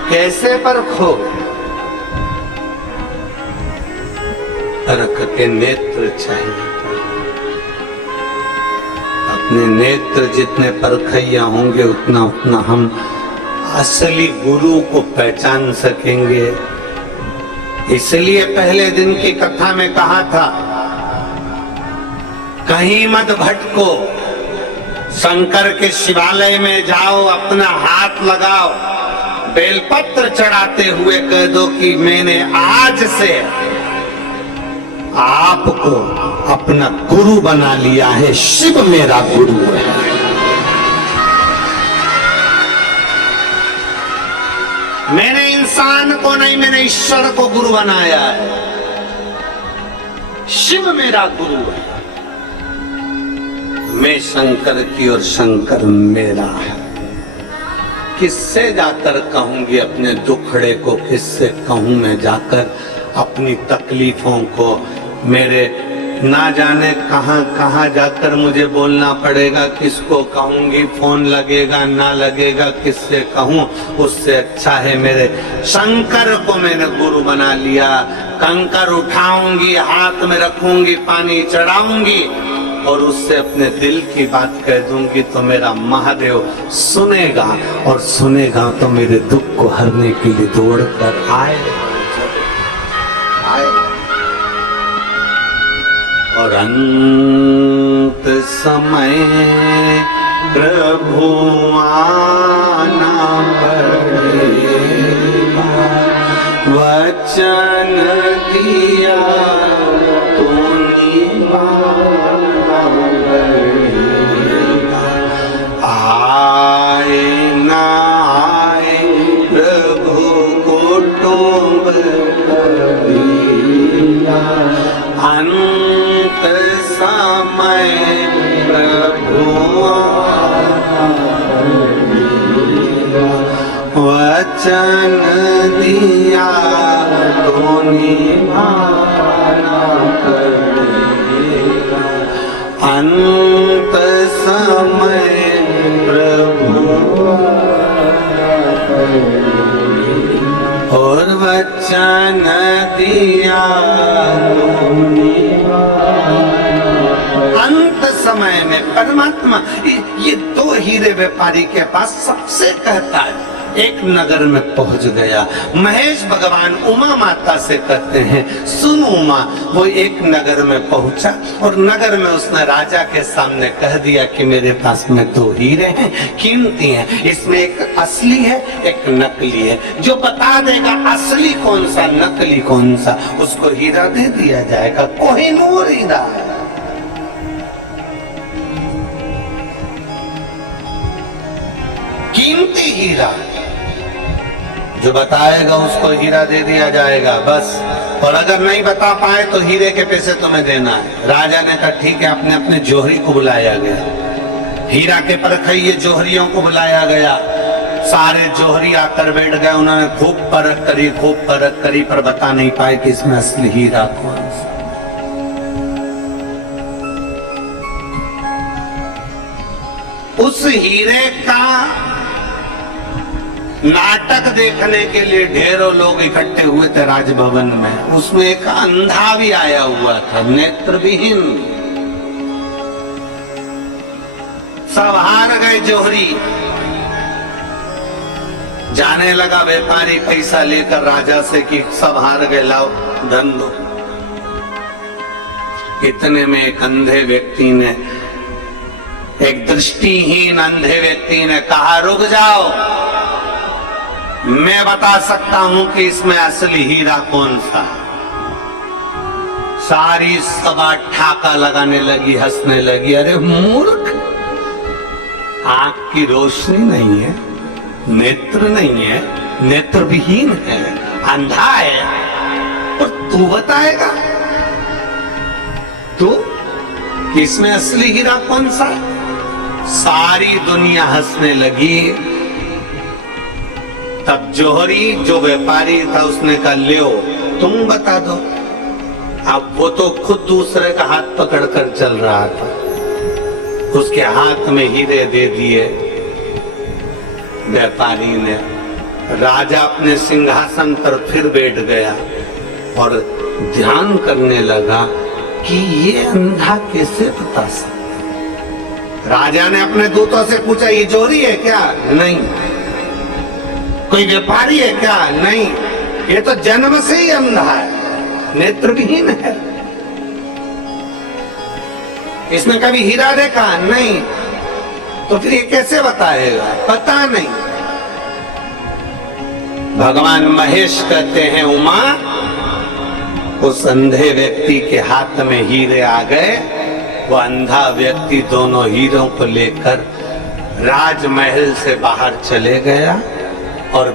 कैसे परखोगे? परख के नेत्र चाहिए। अपने नेत्र जितने परखैया होंगे उतना उतना हम असली गुरु को पहचान सकेंगे। इसलिए पहले दिन की कथा में कहा था, कहीं मत भटको, शंकर के शिवालय में जाओ, अपना हाथ लगाओ, बेलपत्र चढ़ाते हुए कह दो कि मैंने आज से आपको अपना गुरु बना लिया है, शिव मेरा गुरु है। मैंने इंसान को नहीं, मैंने ईश्वर को गुरु बनाया है। शिव मेरा गुरु है। मैं शंकर की और शंकर मेरा है। किससे जाकर कहूंगी अपने दुखड़े को, किससे कहूं मैं जाकर अपनी तकलीफों को? मेरे ना जाने कहां कहां जाकर मुझे बोलना पड़ेगा, किसको कहूंगी, फोन लगेगा ना लगेगा, किससे कहूं? उससे अच्छा है मेरे शंकर को मैंने गुरु बना लिया। कंकर उठाऊंगी, हाथ में रखूंगी, पानी चढ़ाऊंगी और उससे अपने दिल की बात कह दूंगी तो मेरा महादेव सुनेगा, और सुनेगा तो मेरे दुख को हरने के लिए दौड़ कर आए। और अंत समय प्रभु आना पड़ेगा, वचन दिया तूने आए ना आए प्रभु कुटुंब अंत समय प्रभु वचन दिया तो निभाना करेगा अंत समय प्रभु और वचन दिया तो अंत समय में परमात्मा ये दो हीरे व्यापारी के पास सबसे कहता है। एक नगर में पहुंच गया। महेश भगवान उमा माता से कहते हैं, सुन उमा। वो एक नगर में पहुंचा और नगर में उसने राजा के सामने कह दिया कि मेरे पास में दो हीरे हैं, कीमती हैं। इसमें एक असली है, एक नकली है। जो बता देगा असली कौन सा नकली कौन सा, उसको हीरा दे दिया जाएगा। कोहिनूर हीरा है। कीमती हीरा, जो बताएगा उसको हीरा दे दिया जाएगा बस। और अगर नहीं बता पाए तो हीरे के पैसे तुम्हें देना है। राजा ने कहा ठीक है। अपने अपने जोहरी को बुलाया गया। हीरा के परखइये जोहरियों को बुलाया गया। सारे जोहरी आकर बैठ गए। उन्होंने खूब परख करी पर बता नहीं पाए कि इसमें असली हीरा कौन सा। उस हीरे का नाटक देखने के लिए ढेरों लोग इकट्ठे हुए थे राजभवन में। उसमें एक अंधा भी आया हुआ था, नेत्रविहीन। सब हार गए जोहरी। जाने लगा व्यापारी पैसा लेकर राजा से कि सब हार गए, लाओ धन दो। इतने में एक अंधे व्यक्ति ने, एक दृष्टिहीन अंधे व्यक्ति ने कहा, रुक जाओ, मैं बता सकता हूं कि इसमें असली हीरा कौन सा है। सारी सभा ठाका लगाने लगी, हंसने लगी। अरे मूर्ख, आंख की रोशनी नहीं है, नेत्र नहीं है, नेत्रविहीन है, अंधा है, और तू बताएगा? तू इसमें असली हीरा कौन सा है? सारी दुनिया हंसने लगी। तब जोहरी जो व्यापारी था उसने कहा, ले तुम बता दो। अब वो तो खुद दूसरे का हाथ पकड़कर चल रहा था। उसके हाथ में हीरे दे दिए व्यापारी ने। राजा अपने सिंहासन पर फिर बैठ गया और ध्यान करने लगा कि ये अंधा कैसे बता सकता। राजा ने अपने दूतों से पूछा, ये जोहरी है क्या? नहीं। कोई व्यापारी है क्या? नहीं। ये तो जन्म से ही अंधा है, नेत्रविहीन है। इसने कभी हीरा देखा? नहीं। तो फिर ये कैसे बताएगा? पता नहीं। भगवान महेश कहते हैं, उमा, उस अंधे व्यक्ति के हाथ में हीरे आ गए। वो अंधा व्यक्ति दोनों हीरों को लेकर राजमहल से बाहर चले गया और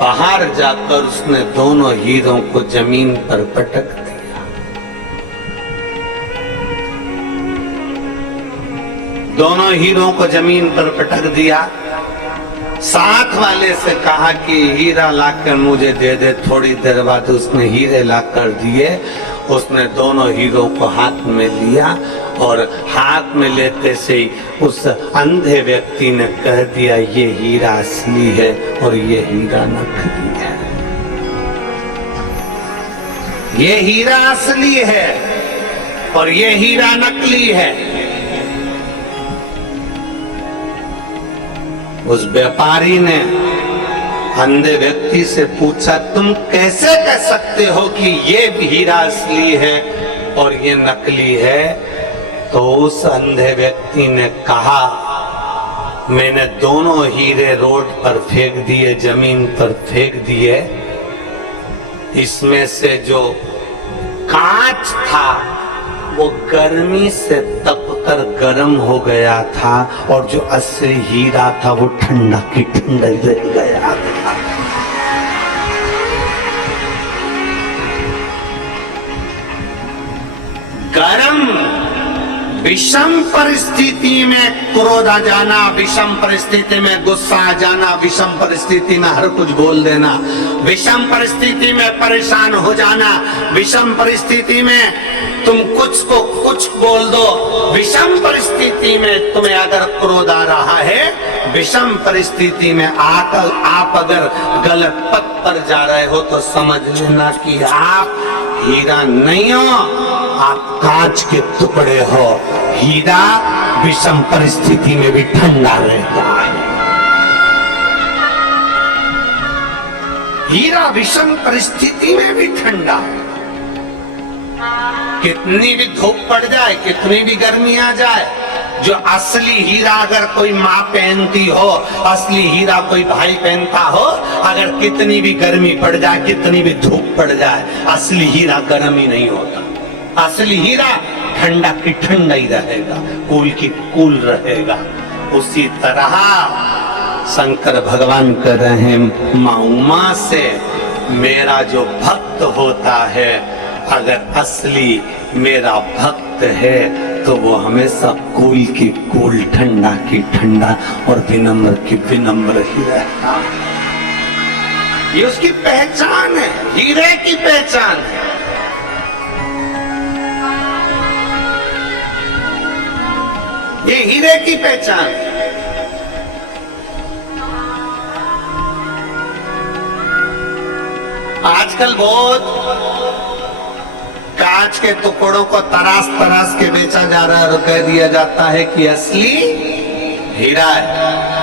बाहर जाकर उसने दोनों हीरों को जमीन पर पटक दिया। दोनों हीरों को जमीन पर पटक दिया। साथ वाले से कहा कि हीरा लाकर मुझे दे दे। थोड़ी देर बाद उसने हीरे लाकर दिए। उसने दोनों हीरों को हाथ में लिया और हाथ में लेते से ही उस अंधे व्यक्ति ने कह दिया, ये हीरा असली है और ये हीरा नकली है। ये हीरा असली है और ये हीरा नकली है। उस व्यापारी ने अंधे व्यक्ति से पूछा, तुम कैसे कह सकते हो कि ये हीरा असली है और ये नकली है? तो उस अंधे व्यक्ति ने कहा, मैंने दोनों हीरे रोड पर फेंक दिए, जमीन पर फेंक दिए, इसमें से जो कांच था वो गर्मी से तपकर गर्म हो गया था, और जो असली हीरा था वो ठंडा की ठंडा रह गया था। गर्म विषम परिस्थिति में क्रोध आ जाना, विषम परिस्थिति में गुस्सा आ जाना, विषम परिस्थिति में हर कुछ बोल देना, विषम परिस्थिति में परेशान हो जाना, विषम परिस्थिति में तुम कुछ को कुछ बोल दो, विषम परिस्थिति में तुम्हें अगर क्रोध आ रहा है, विषम परिस्थिति में आकर आप अगर गलत पथ पर जा रहे हो तो समझ लेना कि आप हीरा नहीं हो, आप कांच के टुकड़े हो। हीरा विषम परिस्थिति में भी ठंडा रहता है। हीरा विषम परिस्थिति में भी ठंडा है। कितनी भी धूप पड़ जाए, कितनी भी गर्मी आ जाए, जो असली हीरा अगर कोई माँ पहनती हो, असली हीरा कोई भाई पहनता हो, अगर कितनी भी गर्मी पड़ जाए, कितनी भी धूप पड़ जाए, असली हीरा गर्म ही नहीं होता। असली हीरा ठंडा की ठंडा ही रहेगा, कूल की कूल रहेगा। उसी तरह शंकर भगवान कर रहे हैं माँ उमा से, मेरा जो भक्त होता है, अगर असली मेरा भक्त है तो वो हमेशा कूल की कूल, ठंडा की ठंडा और विनम्र की विनम्र ही रहता है। ये उसकी पहचान है, हीरे की पहचान है। ये हीरे की पहचान है। आजकल बहुत कांच के टुकड़ों को तराश तराश के बेचा जा रहा है और कह दिया जाता है कि असली हीरा है।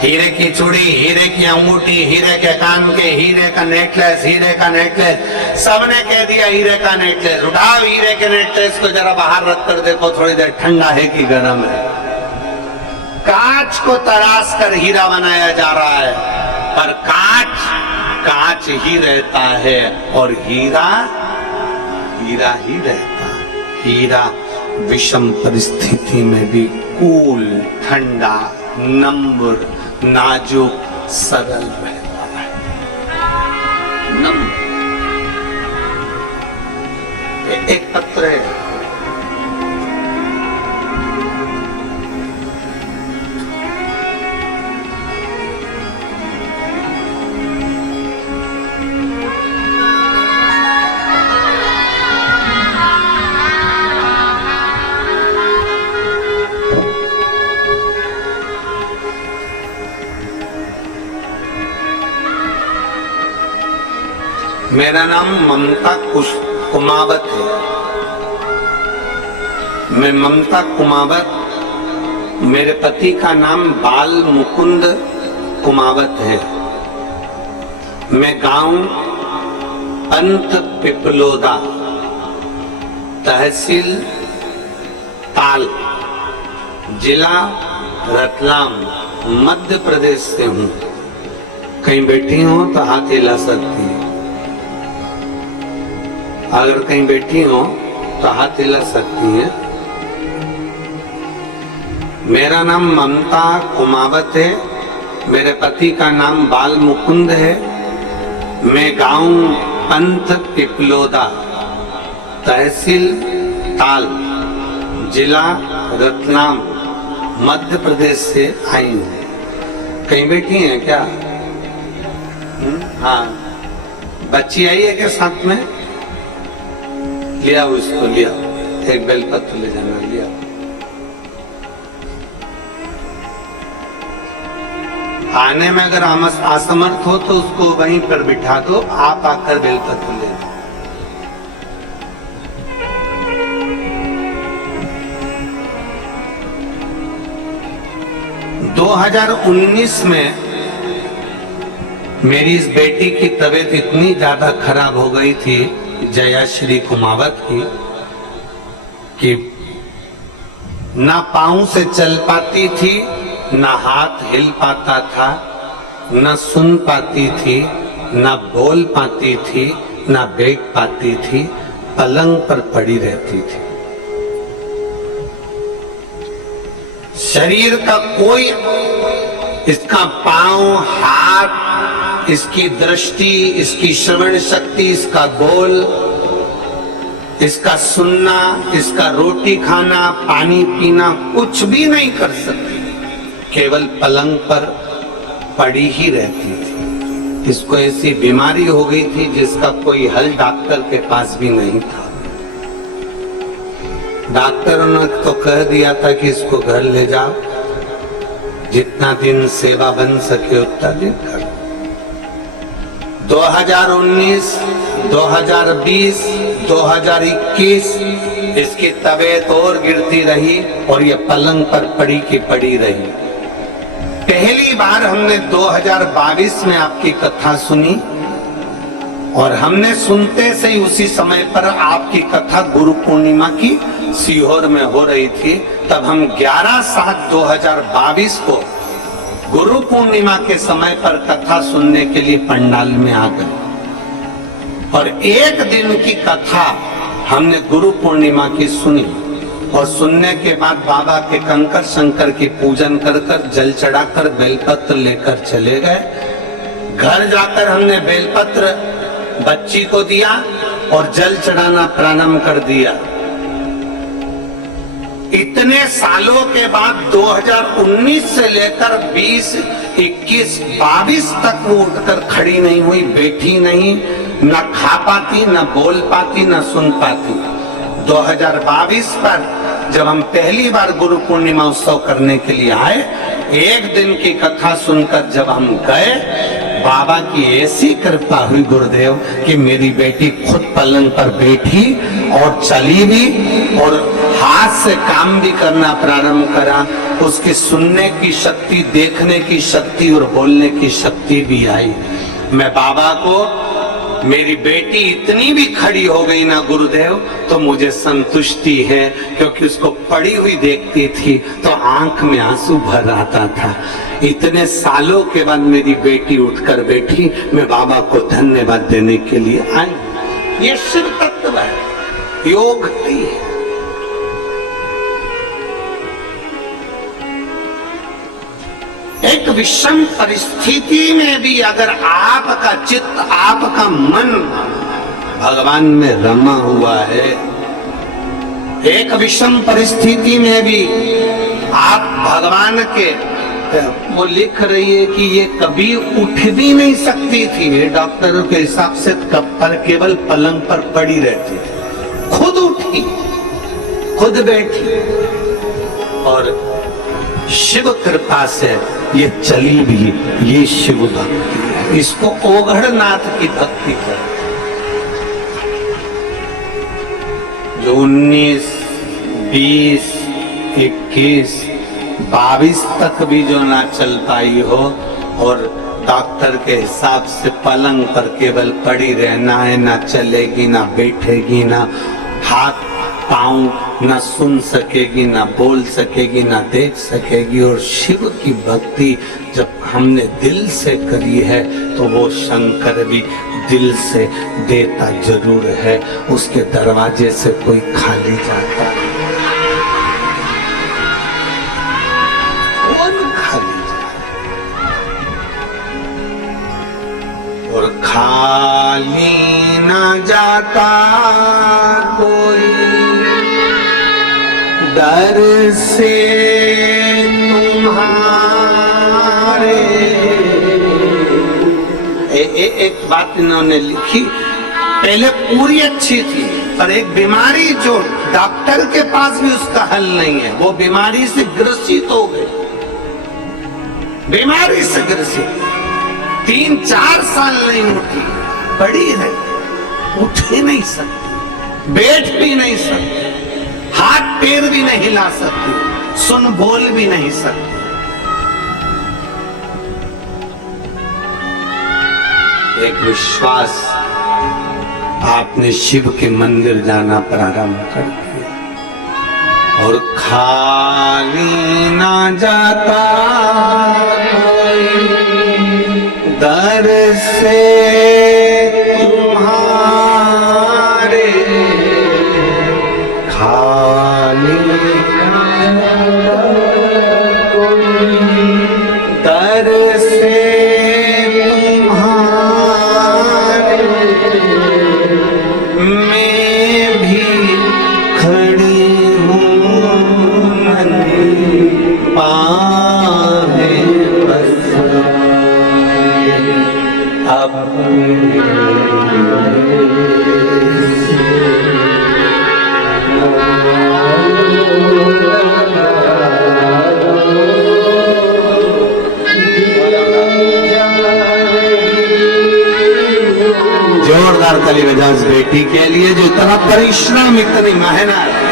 हीरे की चूड़ी, हीरे की अंगूठी, हीरे के कान के, हीरे का नेकलेस, हीरे का नेकलेस, सबने कह दिया हीरे का नेकलेस। उठाओ हीरे के नेकलेस को जरा बाहर रख कर देखो, थोड़ी देर ठंडा है कि गर्म है। कांच को तराश कर हीरा बनाया जा रहा है, पर कांच ही रहता है और हीरा हीरा ही रहता है। हीरा विषम परिस्थिति में भी कूल, ठंडा, नम्र, नाजुक, सरल रहता है। नम्र एक पत्र है, मेरा नाम ममता कुमावत है। मैं ममता कुमावत, मेरे पति का नाम बाल मुकुंद कुमावत है। मैं गांव पंत पिपलोदा, तहसील ताल, जिला रतलाम, मध्य प्रदेश से हूँ। कहीं बैठी हो तो हाथ हिला सकती है, अगर कहीं बैठी हो तो हाथ हिला सकती है। मेरा नाम ममता कुमावत है, मेरे पति का नाम बाल मुकुंद है। मैं गांव पंत पिपलोदा, तहसील ताल, जिला रतलाम, मध्य प्रदेश से आई हूँ। कहीं बैठी हैं क्या? हाँ, बच्ची आई है क्या साथ में? लिया उसको, लिया एक बेलपत्र ले जाना, लिया। आने में अगर असमर्थ हो तो उसको वहीं पर बिठा दो, आप आकर बेलपत्र ले लो। 2019 में मेरी इस बेटी की तबीयत इतनी ज्यादा खराब हो गई थी, जयाश्री कुमावत की, कि ना पांव से चल पाती थी, ना हाथ हिल पाता था, ना सुन पाती थी, ना बोल पाती थी, ना देख पाती थी, पलंग पर पड़ी रहती थी। शरीर का कोई, इसका पांव, हाथ, इसकी दृष्टि, इसकी श्रवण शक्ति, इसका बोल, इसका सुनना, इसका रोटी खाना, पानी पीना कुछ भी नहीं कर सकती, केवल पलंग पर पड़ी ही रहती थी। इसको ऐसी बीमारी हो गई थी जिसका कोई हल डॉक्टर के पास भी नहीं था। डॉक्टरों ने तो कह दिया था कि इसको घर ले जाओ, जितना दिन सेवा बन सके उतना दिन करो। 2019, 2020, 2021 इसकी तबीयत और गिरती रही और ये पलंग पर पड़ी की पड़ी रही। पहली बार हमने 2022 में आपकी कथा सुनी और हमने सुनते से ही उसी समय पर आपकी कथा गुरु पूर्णिमा की सीहोर में हो रही थी। तब हम 11/7/2022 को गुरु पूर्णिमा के समय पर कथा सुनने के लिए पंडाल में आ गए और एक दिन की कथा हमने गुरु पूर्णिमा की सुनी और सुनने के बाद बाबा के कंकर शंकर की पूजन कर कर जल चढ़ाकर बेलपत्र लेकर चले गए। घर जाकर हमने बेलपत्र बच्ची को दिया और जल चढ़ाना प्रारंभ कर दिया। इतने सालों के बाद 2019 से लेकर 20, 21, 22 तक वो उठकर खड़ी नहीं हुई, बैठी नहीं, न खा पाती, न बोल पाती, न सुन पाती। 2022 पर जब हम पहली बार गुरु पूर्णिमा उत्सव करने के लिए आए, एक दिन की कथा सुनकर जब हम गए, बाबा की ऐसी कृपा हुई गुरुदेव कि मेरी बेटी खुद पलंग पर बैठी और चली भी और हाथ से काम भी करना प्रारंभ करा। उसकी सुनने की शक्ति, देखने की शक्ति और बोलने की शक्ति भी आई। मैं बाबा को, मेरी बेटी इतनी भी खड़ी हो गई ना गुरुदेव तो मुझे संतुष्टि है, क्योंकि उसको पड़ी हुई देखती थी तो आंख में आंसू भर आता था। इतने सालों के बाद मेरी बेटी उठकर बैठी, मैं बाबा को धन्यवाद देने के लिए आई। ये शिव तत्व है, योग है। एक विषम परिस्थिति में भी अगर आपका चित्त, आपका मन भगवान में रमा हुआ है, एक विषम परिस्थिति में भी आप भगवान के, वो लिख रही है कि ये कभी उठ भी नहीं सकती थी, ये डॉक्टरों के हिसाब से कब पर केवल पलंग पर पड़ी रहती थी। खुद उठी, खुद बैठी और शिव कृपा से ये चली भी। ये शिव भक्ति है, इसको ओघड़नाथ की भक्ति कर। जो 19, 20, 21, 22 तक भी जो ना चल पाई हो और डॉक्टर के हिसाब से पलंग पर केवल पड़ी रहना है, ना चलेगी, ना बैठेगी, ना हाथ पाँव, ना सुन सकेगी, ना बोल सकेगी, ना देख सकेगी। और शिव की भक्ति जब हमने दिल से करी है तो वो शंकर भी दिल से देता जरूर है, उसके दरवाजे से कोई खाली जाता नहीं, खाली और खाली ना जाता कोई दर से तुम्हारे। एक बात इन्होंने लिखी, पहले पूरी अच्छी थी पर एक बीमारी जो डॉक्टर के पास भी उसका हल नहीं है, वो बीमारी से ग्रसित हो गई, बीमारी से ग्रसित। 3-4 साल नहीं उठी, पड़ी रही, उठ ही नहीं सकती, बैठ भी नहीं सकती, हाथ पैर भी नहीं हिला सकती, सुन बोल भी नहीं सकती। एक विश्वास, आपने शिव के मंदिर जाना प्रारंभ कर दिया और खाली ना जाता कोई दर से तुम्हारे। बेटी के लिए जो इतना परिश्रम, इतनी मेहनत,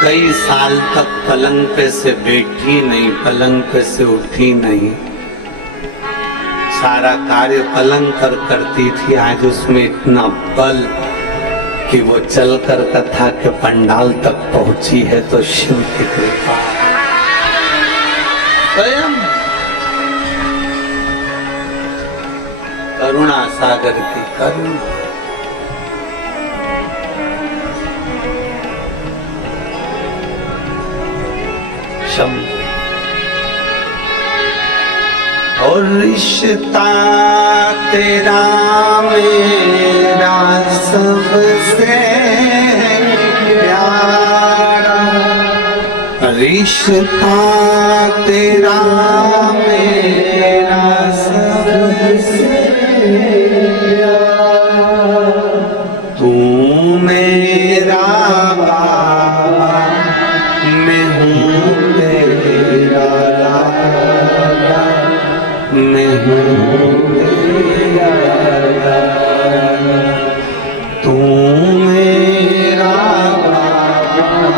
कई साल तक पलंग पे से बैठी नहीं, पलंग पे से उठी नहीं, सारा कार्य पलंग पर करती थी। आज उसमें इतना बल कि वो चलकर कथा के पंडाल तक पहुंची है, तो शिव की कृपा स्वयं करुणा सागर की करुणा। और रिश्ता तेरा मेरा सबसे प्यारा, रिश्ता तेरा मेरा सबसे प्यारा, तू मेरा बाबा, मैं हूँ तेरा लाला, मैं हूँ तेरा लाला, तू मेरा बाबा,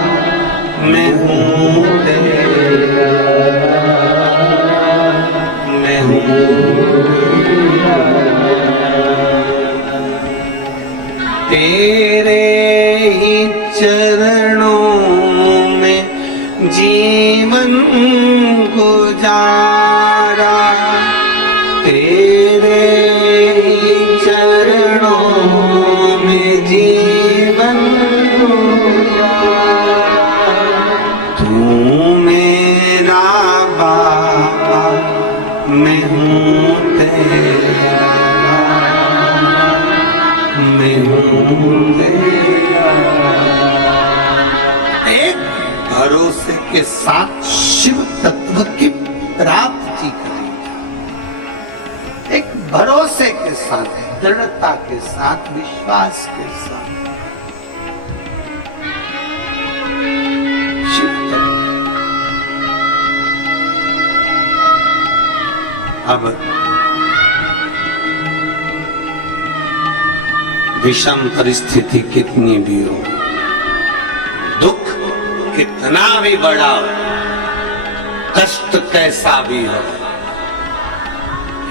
मैं हूँ तेरा लाला, मैं हूँ तेरा लाला, तेरे ही चरणों में जीवन गुजारा, तेरे ही चरणों में जीवन गुजारा, तू मेरा बाबा, मैं हूँ तेरा लाला, मैं हूँ तेरा लाला। एक भरोसे के साथ शिव तत्व की प्राप्ति करें, एक भरोसे के साथ, दृढ़ता के साथ, विश्वास के साथ शिव तत्व। अब विषम परिस्थिति कितनी भी हो, दुख कितना भी बड़ा हो, कष्ट कैसा भी हो,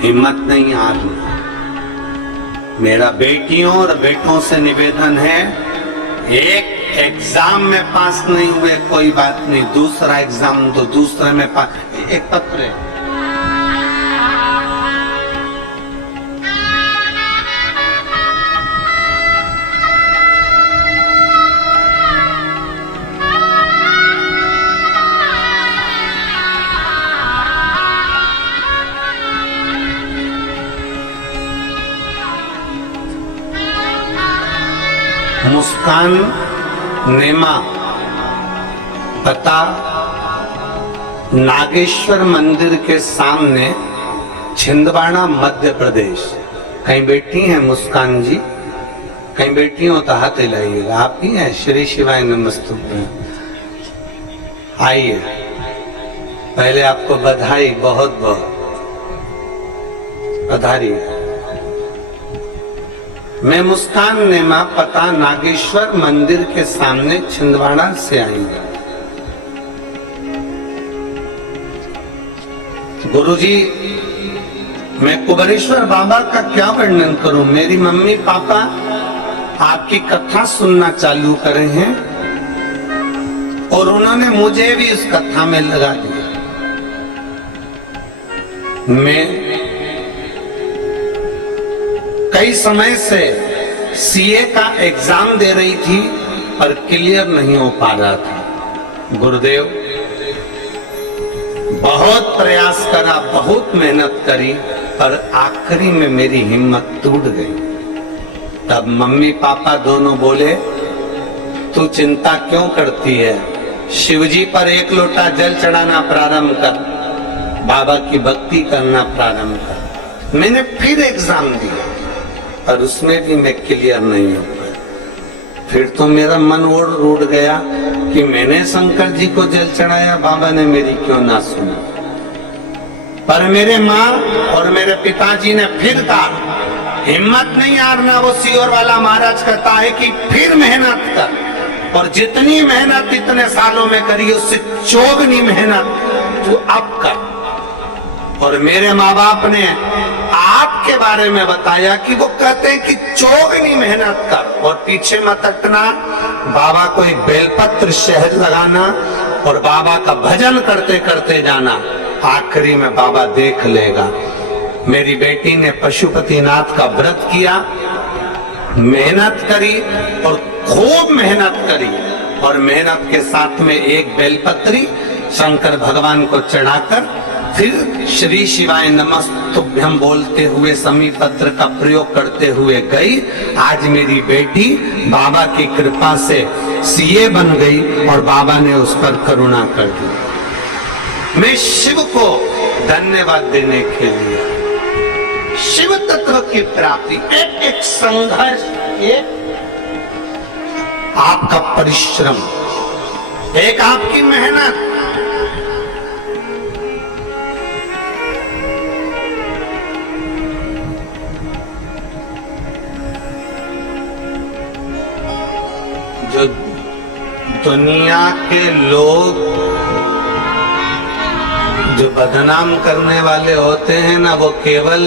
हिम्मत नहीं हारना। मेरा बेटियों और बेटों से निवेदन है, एक एग्जाम में पास नहीं हुए कोई बात नहीं, दूसरा एग्जाम तो दूसरे में पास। एक पत्र है, मुस्कान नेमा, पता नागेश्वर मंदिर के सामने, छिंदवाड़ा, मध्य प्रदेश। कहीं बैठी हैं मुस्कान जी? कहीं बैठी हो तो हाथ हिलाइएगा। आप ही हैं? श्री शिवाय नमस्तुभ्यं। आइए, पहले आपको बधाई, बहुत बहुत पधारिए। मैं मुस्कान नेमा, पता नागेश्वर मंदिर के सामने, छिंदवाड़ा से आई हूं। गुरुजी, मैं कुबेरेश्वर बाबा का क्या वर्णन करूं। मेरी मम्मी पापा आपकी कथा सुनना चालू करे हैं और उन्होंने मुझे भी इस कथा में लगा दिया। मैं कई समय से सीए का एग्जाम दे रही थी पर क्लियर नहीं हो पा रहा था। गुरुदेव, बहुत प्रयास करा, बहुत मेहनत करी, पर आखिरी में मेरी हिम्मत टूट गई। तब मम्मी पापा दोनों बोले, तू चिंता क्यों करती है, शिवजी पर एक लोटा जल चढ़ाना प्रारंभ कर, बाबा की भक्ति करना प्रारंभ कर। मैंने फिर एग्जाम दिया और उसमें भी मैं क्लियर नहीं हो पाया। फिर तो मेरा मन और रूठ गया कि मैंने शंकर जी को जल चढ़ाया, बाबा ने मेरी क्यों ना सुनी। पर मेरे माँ और मेरे पिताजी ने फिर कहा, हिम्मत नहीं हारना, वो सियोर वाला महाराज कहता है कि फिर मेहनत कर, और जितनी मेहनत इतने सालों में करी उससे चौगुनी मेहनत तू अब कर। और मेरे माँ बाप ने आपके बारे में बताया कि वो कहते हैं कि चौगुनी मेहनत कर और पीछे मत हटना, बाबा को एक बेलपत्र शहद लगाना और बाबा का भजन करते करते जाना, आखिरी में बाबा देख लेगा। मेरी बेटी ने पशुपतिनाथ का व्रत किया, मेहनत करी और खूब मेहनत करी, और मेहनत के साथ में एक बेलपत्री शंकर भगवान को चढ़ाकर फिर श्री शिवाय नमस्तुभ्यं बोलते हुए समी पत्र का प्रयोग करते हुए गई। आज मेरी बेटी बाबा की कृपा से सीए बन गई और बाबा ने उस पर करुणा कर दी। मैं शिव को धन्यवाद देने के लिए, शिव तत्व की प्राप्ति, एक संघर्ष, एक आपका परिश्रम, एक आपकी मेहनत, जो दुनिया के लोग जो बदनाम करने वाले होते हैं ना, वो केवल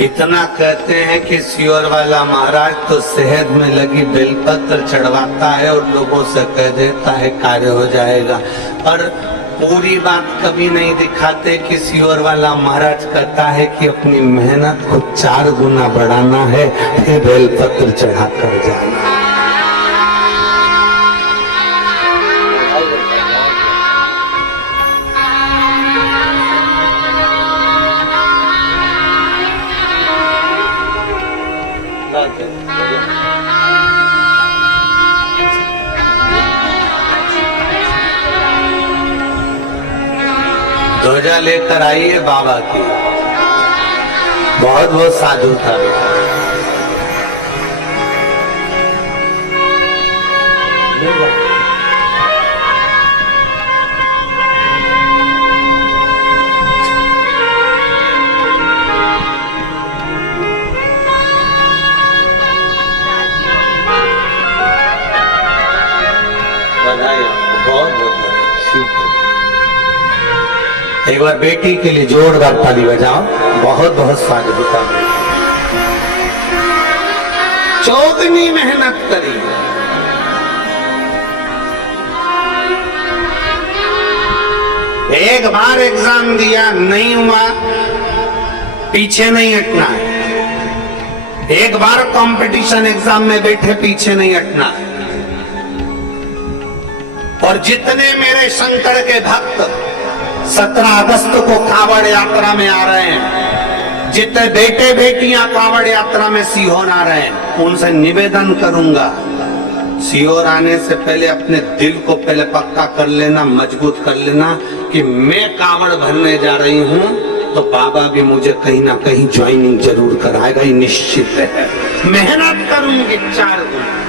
इतना कहते हैं कि सियोर वाला महाराज तो शहद में लगी बेलपत्र चढ़वाता है और लोगों से कह देता है कार्य हो जाएगा, पर पूरी बात कभी नहीं दिखाते कि सियोर वाला महाराज कहता है कि अपनी मेहनत को 4 गुना बढ़ाना है, फिर बेलपत्र चढ़ा कर जाना। ध्वजा लेकर आई है बाबा की, बहुत बहुत साधु था। बधाई आपको, बहुत बहुत एक बार बेटी के लिए जोरदार ताली बजाओ, बहुत बहुत स्वागत होता है। चौगुनी मेहनत करी, एक बार एग्जाम दिया नहीं हुआ, पीछे नहीं हटना है। एक बार कंपटीशन एग्जाम में बैठे, पीछे नहीं हटना है। और जितने मेरे शंकर के भक्त 17 अगस्त को कांवड़ यात्रा में आ रहे हैं, जितने बेटे बेटियां कांवड़ यात्रा में सीहोर आ रहे हैं, उनसे निवेदन करूंगा, सीहोर आने से पहले अपने दिल को पहले पक्का कर लेना, मजबूत कर लेना कि मैं कांवड़ भरने जा रही हूं, तो बाबा भी मुझे कहीं ना कहीं ज्वाइनिंग जरूर कराएगा, ये निश्चित है। मेहनत करूंगी 4 गुना।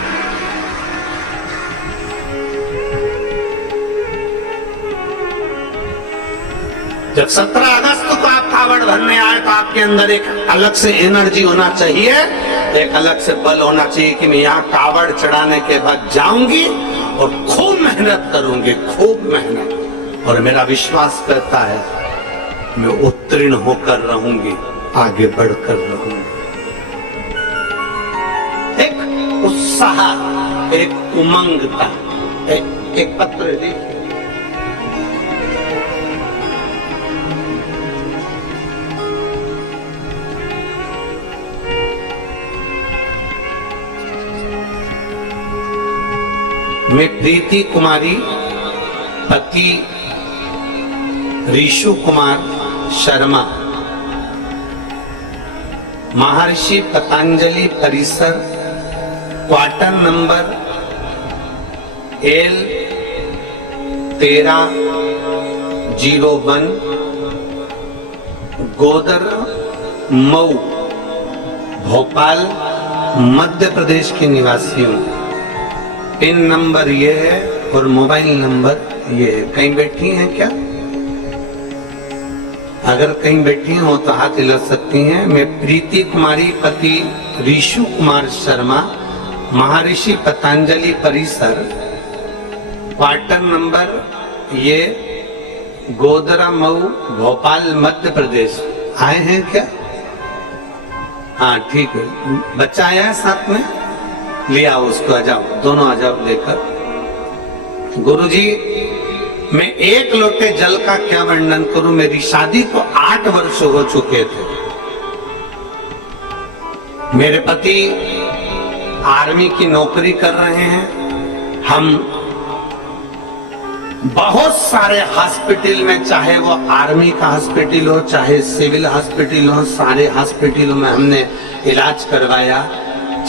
जब 17 अगस्त को आप कावड़ भरने आए तो आपके अंदर एक अलग से एनर्जी होना चाहिए, एक अलग से बल होना चाहिए कि मैं यहाँ कावड़ चढ़ाने के बाद जाऊंगी और खूब मेहनत करूंगी, खूब मेहनत। और मेरा विश्वास करता है मैं उत्तीर्ण होकर रहूंगी, आगे बढ़कर रहूंगी। एक उत्साह, एक उमंग था। एक पत्र दी, मैं प्रीति कुमारी, पति ऋषु कुमार शर्मा, महर्षि पतंजलि परिसर, क्वार्टर नंबर L1301, गोदर मऊ, भोपाल मध्य प्रदेश के निवासी हूँ। पिन नंबर ये है और मोबाइल नंबर ये है। कहीं बैठी हैं क्या? अगर कहीं बैठी हो तो हाथ हिला सकती हैं। मैं प्रीति कुमारी पति ऋषु कुमार शर्मा, महर्षि पतंजलि परिसर, क्वार्टर नंबर ये गोदरा मऊ, भोपाल मध्य प्रदेश। आए हैं क्या? हाँ ठीक है। बच्चा आया है साथ में? लिया उसको, आ जाओ, दोनों आ जाओ लेकर। गुरुजी, मैं एक लोटे जल का क्या वर्णन करूं। मेरी शादी को 8 वर्ष हो चुके थे। मेरे पति आर्मी की नौकरी कर रहे हैं। हम बहुत सारे हॉस्पिटल में, चाहे वो आर्मी का हॉस्पिटल हो चाहे सिविल हॉस्पिटल हो, सारे हॉस्पिटलों में हमने इलाज करवाया,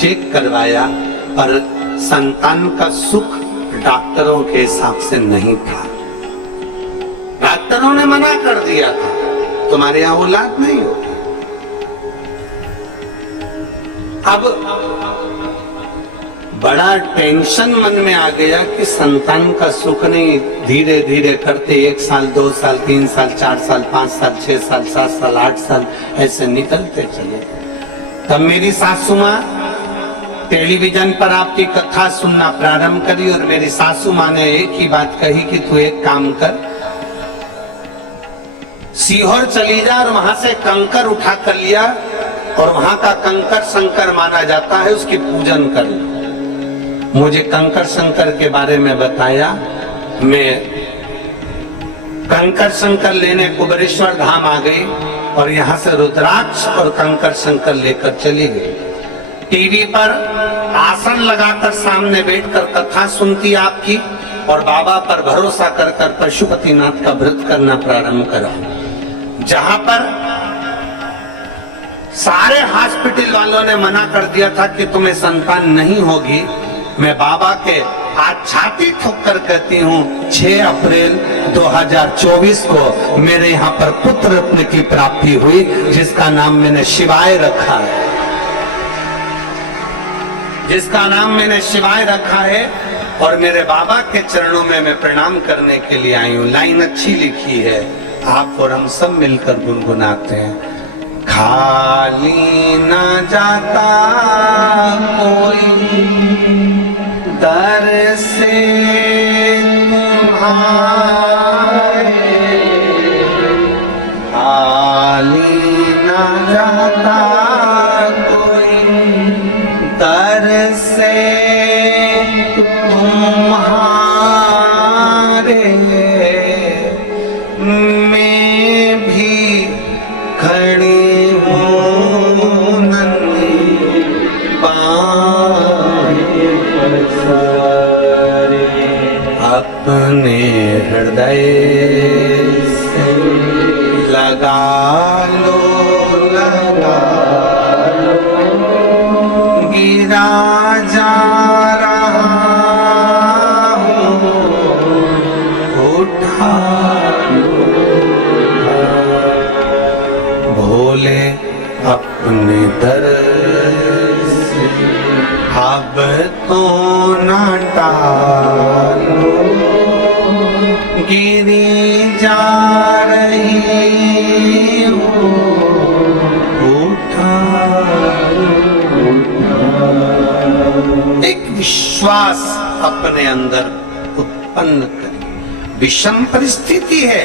चेक करवाया, पर संतान का सुख डॉक्टरों के हिसाब से नहीं था। डॉक्टरों ने मना कर दिया था, तुम्हारे यहां औलाद नहीं हो। अब बड़ा टेंशन मन में आ गया कि संतान का सुख नहीं। धीरे धीरे करते 1 साल, 2 साल, 3 साल, 4 साल, 5 साल, 6 साल, 7 साल, 8 साल ऐसे निकलते चले। तब मेरी सासू माँ टेलीविजन पर आपकी कथा सुनना प्रारंभ करी और मेरी सासू माँ ने एक ही बात कही कि तू एक काम कर, सीहोर चली जा और वहां से कंकर उठा कर लिया और वहां का कंकर शंकर माना जाता है, उसकी पूजन कर ली। मुझे कंकर शंकर के बारे में बताया। मैं कंकर शंकर लेने कुबेरेश्वर धाम आ गई और यहाँ से रुद्राक्ष और कंकर शंकर लेकर चली गई। टीवी पर आसन लगाकर सामने बैठकर कथा सुनती आपकी और बाबा पर भरोसा कर कर पशुपतिनाथ का व्रत करना प्रारंभ करा। जहां पर सारे हॉस्पिटल वालों ने मना कर दिया था कि तुम्हें संतान नहीं होगी, मैं बाबा के आज छाती ठोकर कहती हूँ 6 अप्रैल 2024 को मेरे यहाँ पर पुत्र रत्न की प्राप्ति हुई, जिसका नाम मैंने शिवाय रखा है, जिसका नाम मैंने शिवाय रखा है। और मेरे बाबा के चरणों में मैं प्रणाम करने के लिए आई हूँ। लाइन अच्छी लिखी है, आप और हम सब मिलकर गुनगुनाते हैं। खाली न जाता कोई दर से तुम्हारे, खाली न जाता कोई दर से तुम्हारे, मैं भी खड़ी हूँ नन्ही पाँव पसारे, अपने हृदय से लगा लो, लगा लो, गिरा जा रहा हूँ, उठा लो, भोले अपने दर से अब तो न टालो, गिरी जा रही हूँ, उठा एक विश्वास अपने अंदर उत्पन्न करें। विषम परिस्थिति है,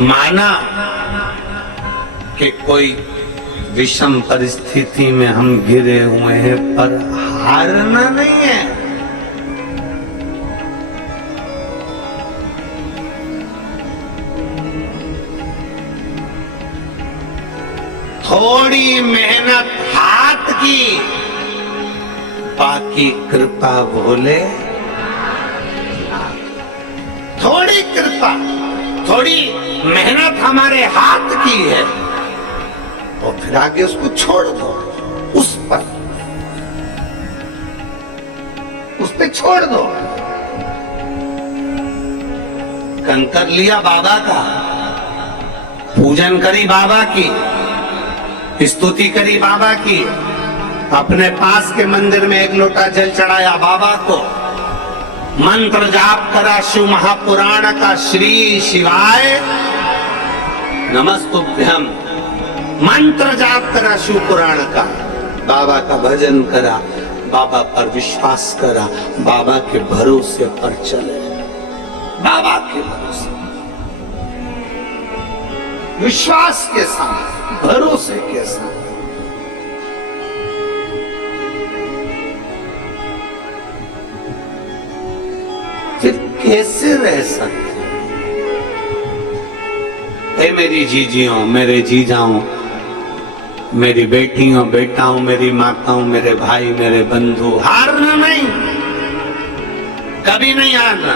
माना कि कोई विषम परिस्थिति में हम घिरे हुए हैं, पर हारना नहीं है। थोड़ी मेहनत हाथ की, बाकी कृपा भोले। थोड़ी कृपा, थोड़ी मेहनत हमारे हाथ की है तो फिर आगे उसको छोड़ दो, उस पे छोड़ दो। कंकर लिया बाबा का, पूजन करी बाबा की, स्तुति करी बाबा की, अपने पास के मंदिर में एक लोटा जल चढ़ाया बाबा को, मंत्र जाप करा शिव महापुराण का, श्री शिवाय नमस्तुभ्यम, मंत्र जाप करा शिव पुराण का, बाबा का भजन करा, बाबा पर विश्वास करा, बाबा के भरोसे पर चले, बाबा के भरोसे, विश्वास के साथ, भरोसे के साथ। फिर कैसे रह सकते? हे मेरी जीजियों, मेरे जीजाओं, मेरी बेटियों, बेटाओं, मेरी माताओं, मेरे भाई, मेरे बंधु, हारना नहीं, कभी नहीं हारना।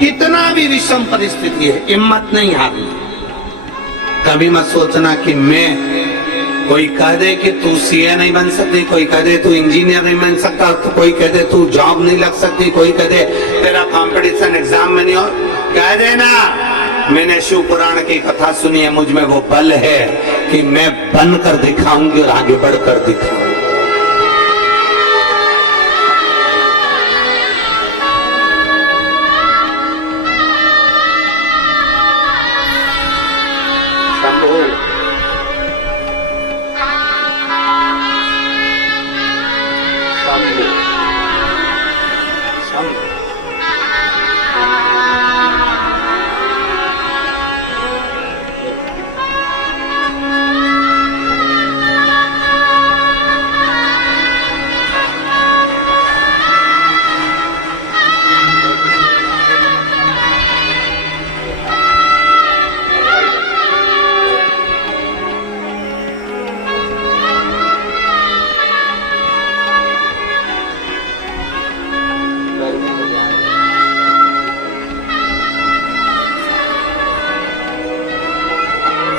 कितना भी विषम परिस्थिति है, हिम्मत नहीं हारना। कभी मत सोचना कि मैं, कोई कह दे कि तू सीए नहीं बन सकती, कोई कह दे तू इंजीनियर नहीं बन सकता, तो कोई कह दे तू जॉब नहीं लग सकती, कोई कह दे तेरा कंपटीशन एग्जाम में नहीं हो, कह देना मैंने शिव पुराण की कथा सुनी है, मुझ में वो बल है कि मैं बनकर दिखाऊंगी और आगे बढ़कर दिखाऊंगी।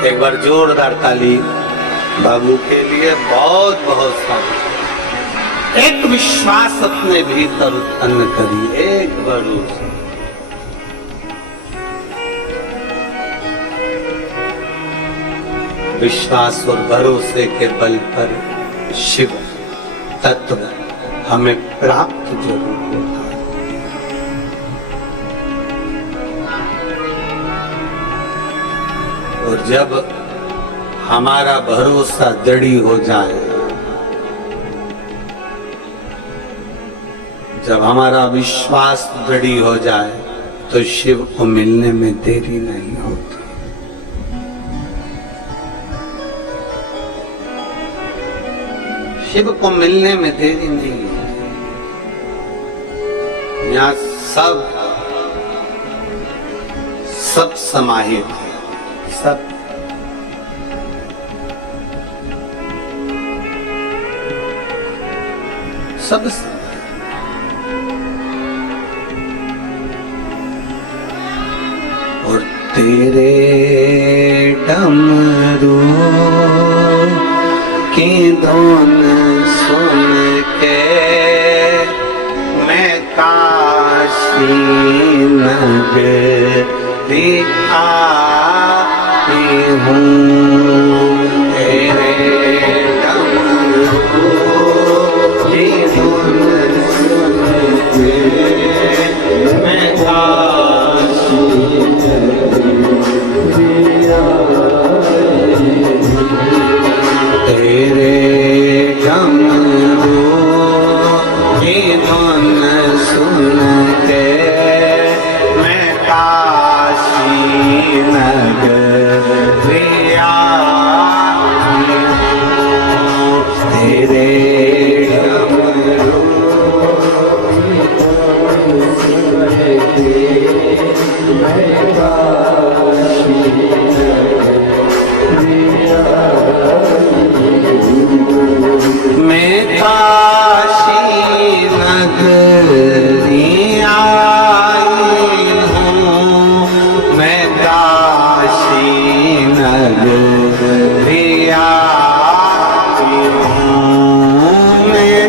एक बार जोरदार ताली बाबू के लिए, बहुत बहुत सारा। एक विश्वास अपने भीतर उत्पन्न करिए, एक भरोसा। विश्वास और भरोसे के बल पर शिव तत्व हमें प्राप्त जरूर होता है। और जब हमारा भरोसा दृढ़ हो जाए, जब हमारा विश्वास दृढ़ हो जाए, तो शिव को मिलने में देरी नहीं होती। शिव को मिलने में देरी नहीं होती। यहाँ सब समाहित है, सब। सब और तेरे डमरू की धुन सुन के मैं काशी नगरी आई हूँ। तेरे डमरू की धुन सुन के मैं काशी नगरी आई हूँ। तेरे डमरू की धुन सुन के मैं काशी नगरी आई हूँ। तेरे डमरू की धुन सुन के मैं काशी नगरी मैं काशी नगरी आई मैं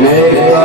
मैं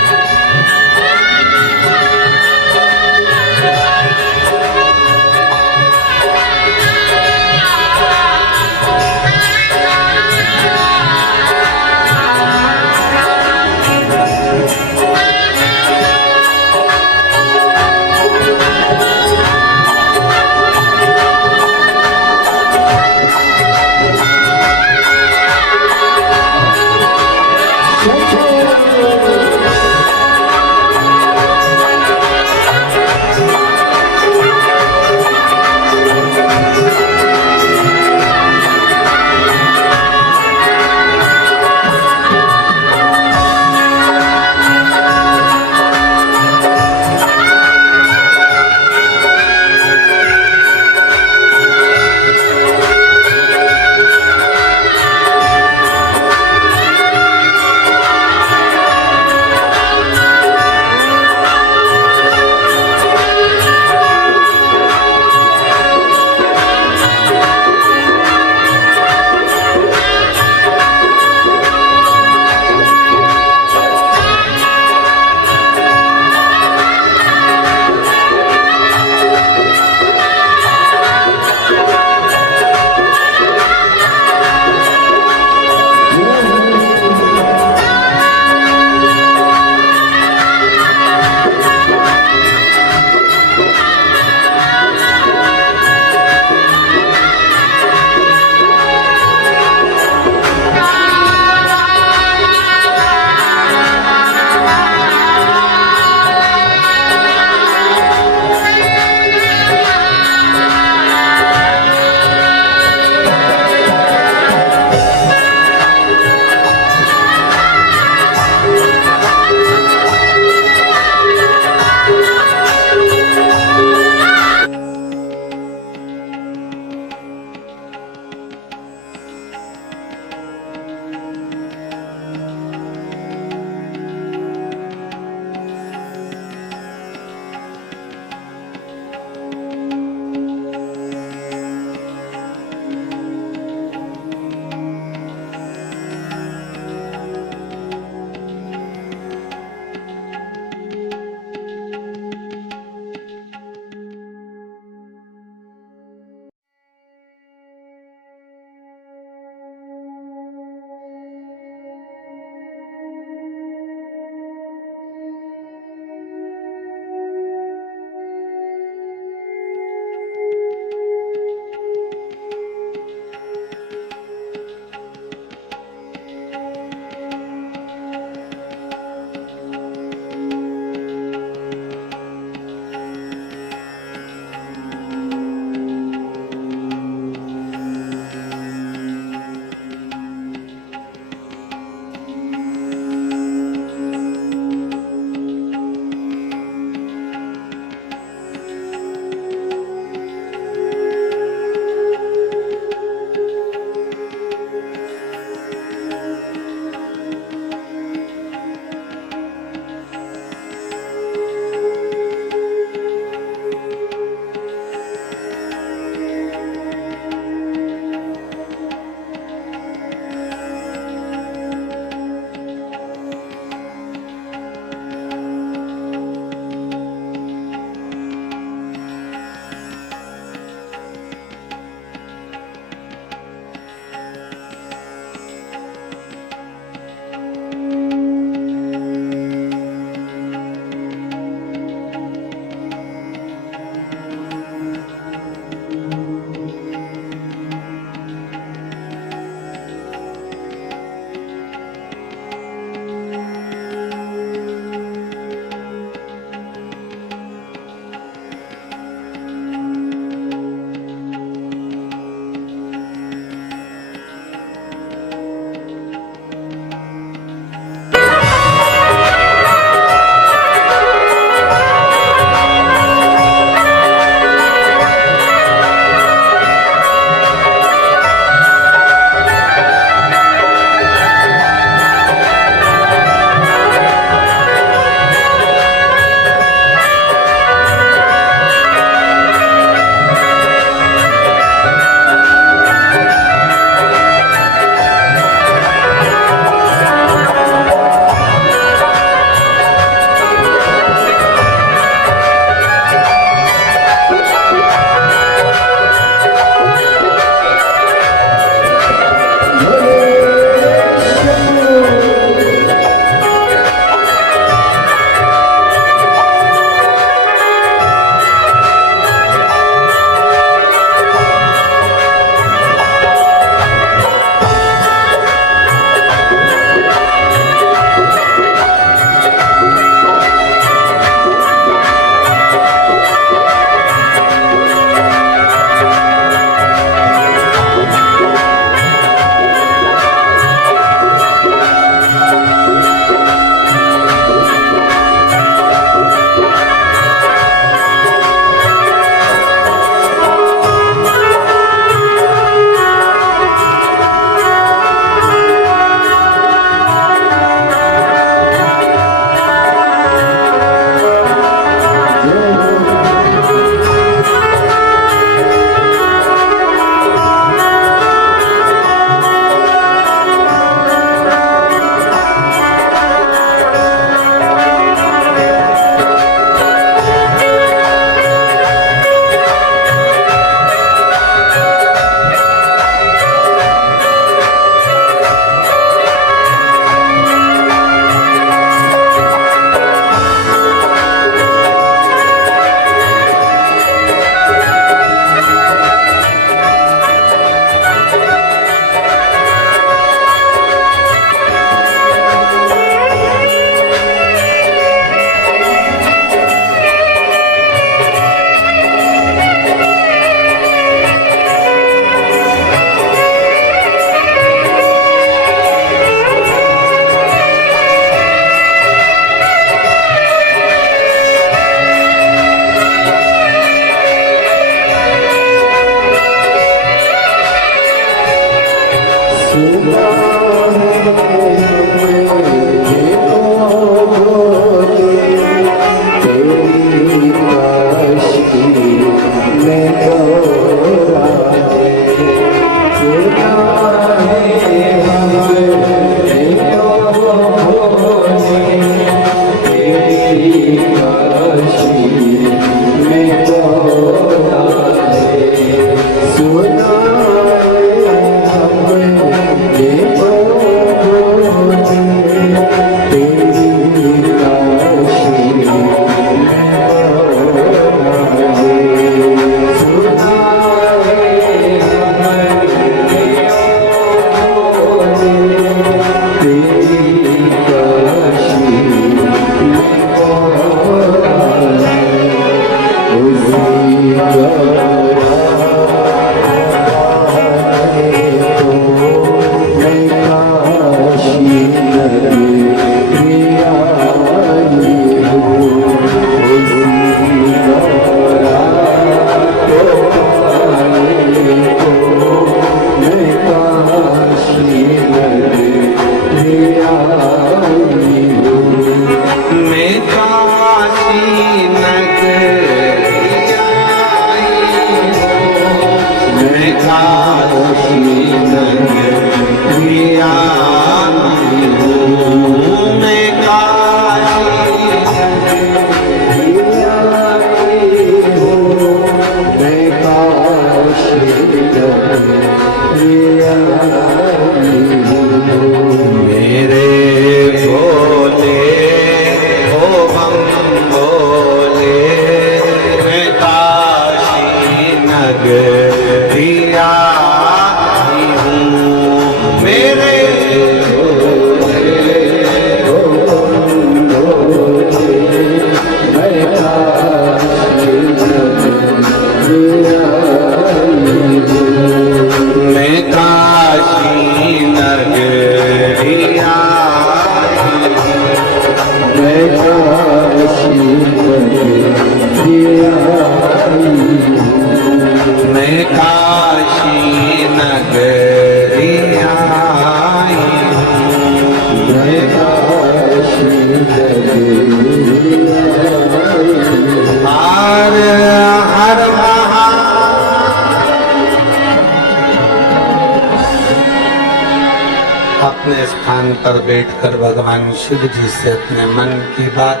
अपने स्थान पर बैठकर भगवान शिव जी से अपने मन की बात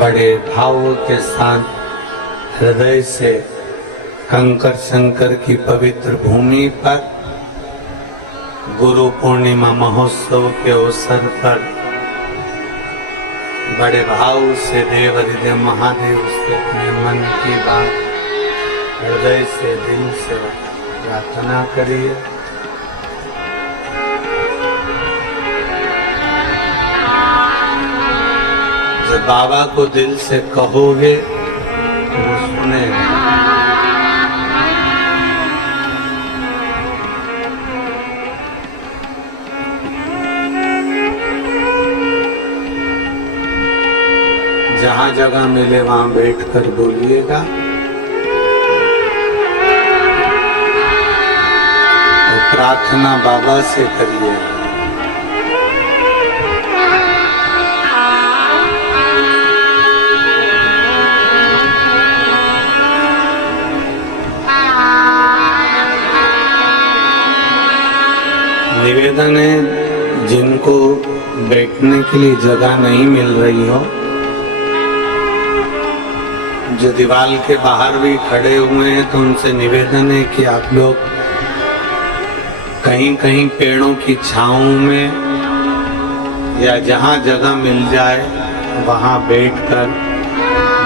बड़े भावों के साथ हृदय से कंकर शंकर की पवित्र भूमि पर गुरु पूर्णिमा महोत्सव के अवसर पर बड़े भाव से देव अधिदेव महादेव से अपने मन की बात हृदय से दिल से प्रार्थना करिए। जब बाबा को दिल से कहोगे तो वो सुनेगा। जहां जगह मिले वहां बैठकर बोलिएगा। तो प्रार्थना बाबा से करिएगा। निवेदन है, जिनको बैठने के लिए जगह नहीं मिल रही हो, जो दीवार के बाहर भी खड़े हुए हैं, तो उनसे निवेदन है कि आप लोग कहीं कहीं पेड़ों की छांव में या जहां जगह मिल जाए वहां बैठकर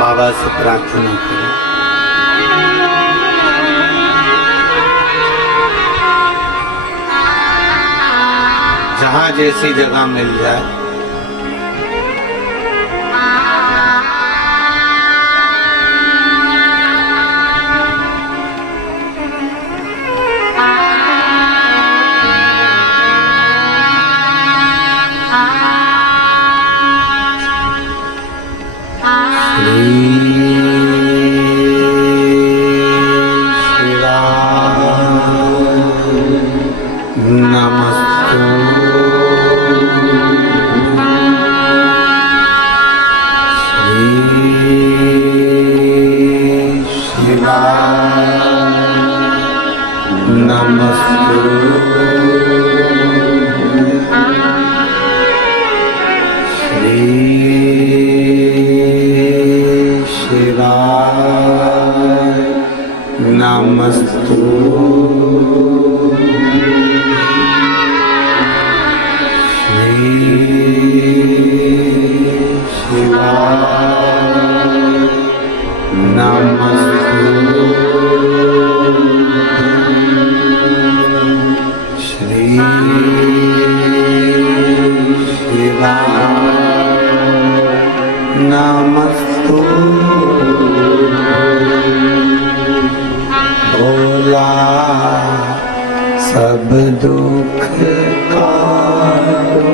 बाबा से प्रार्थना करें। जहां जैसी जगह मिल जाए। नमः नमस्तुते श्री शिवाय नमस्तुते श्री शिवाय नमस्तुते श्री शिवाय नमस्तुते भोला सब दुख काटो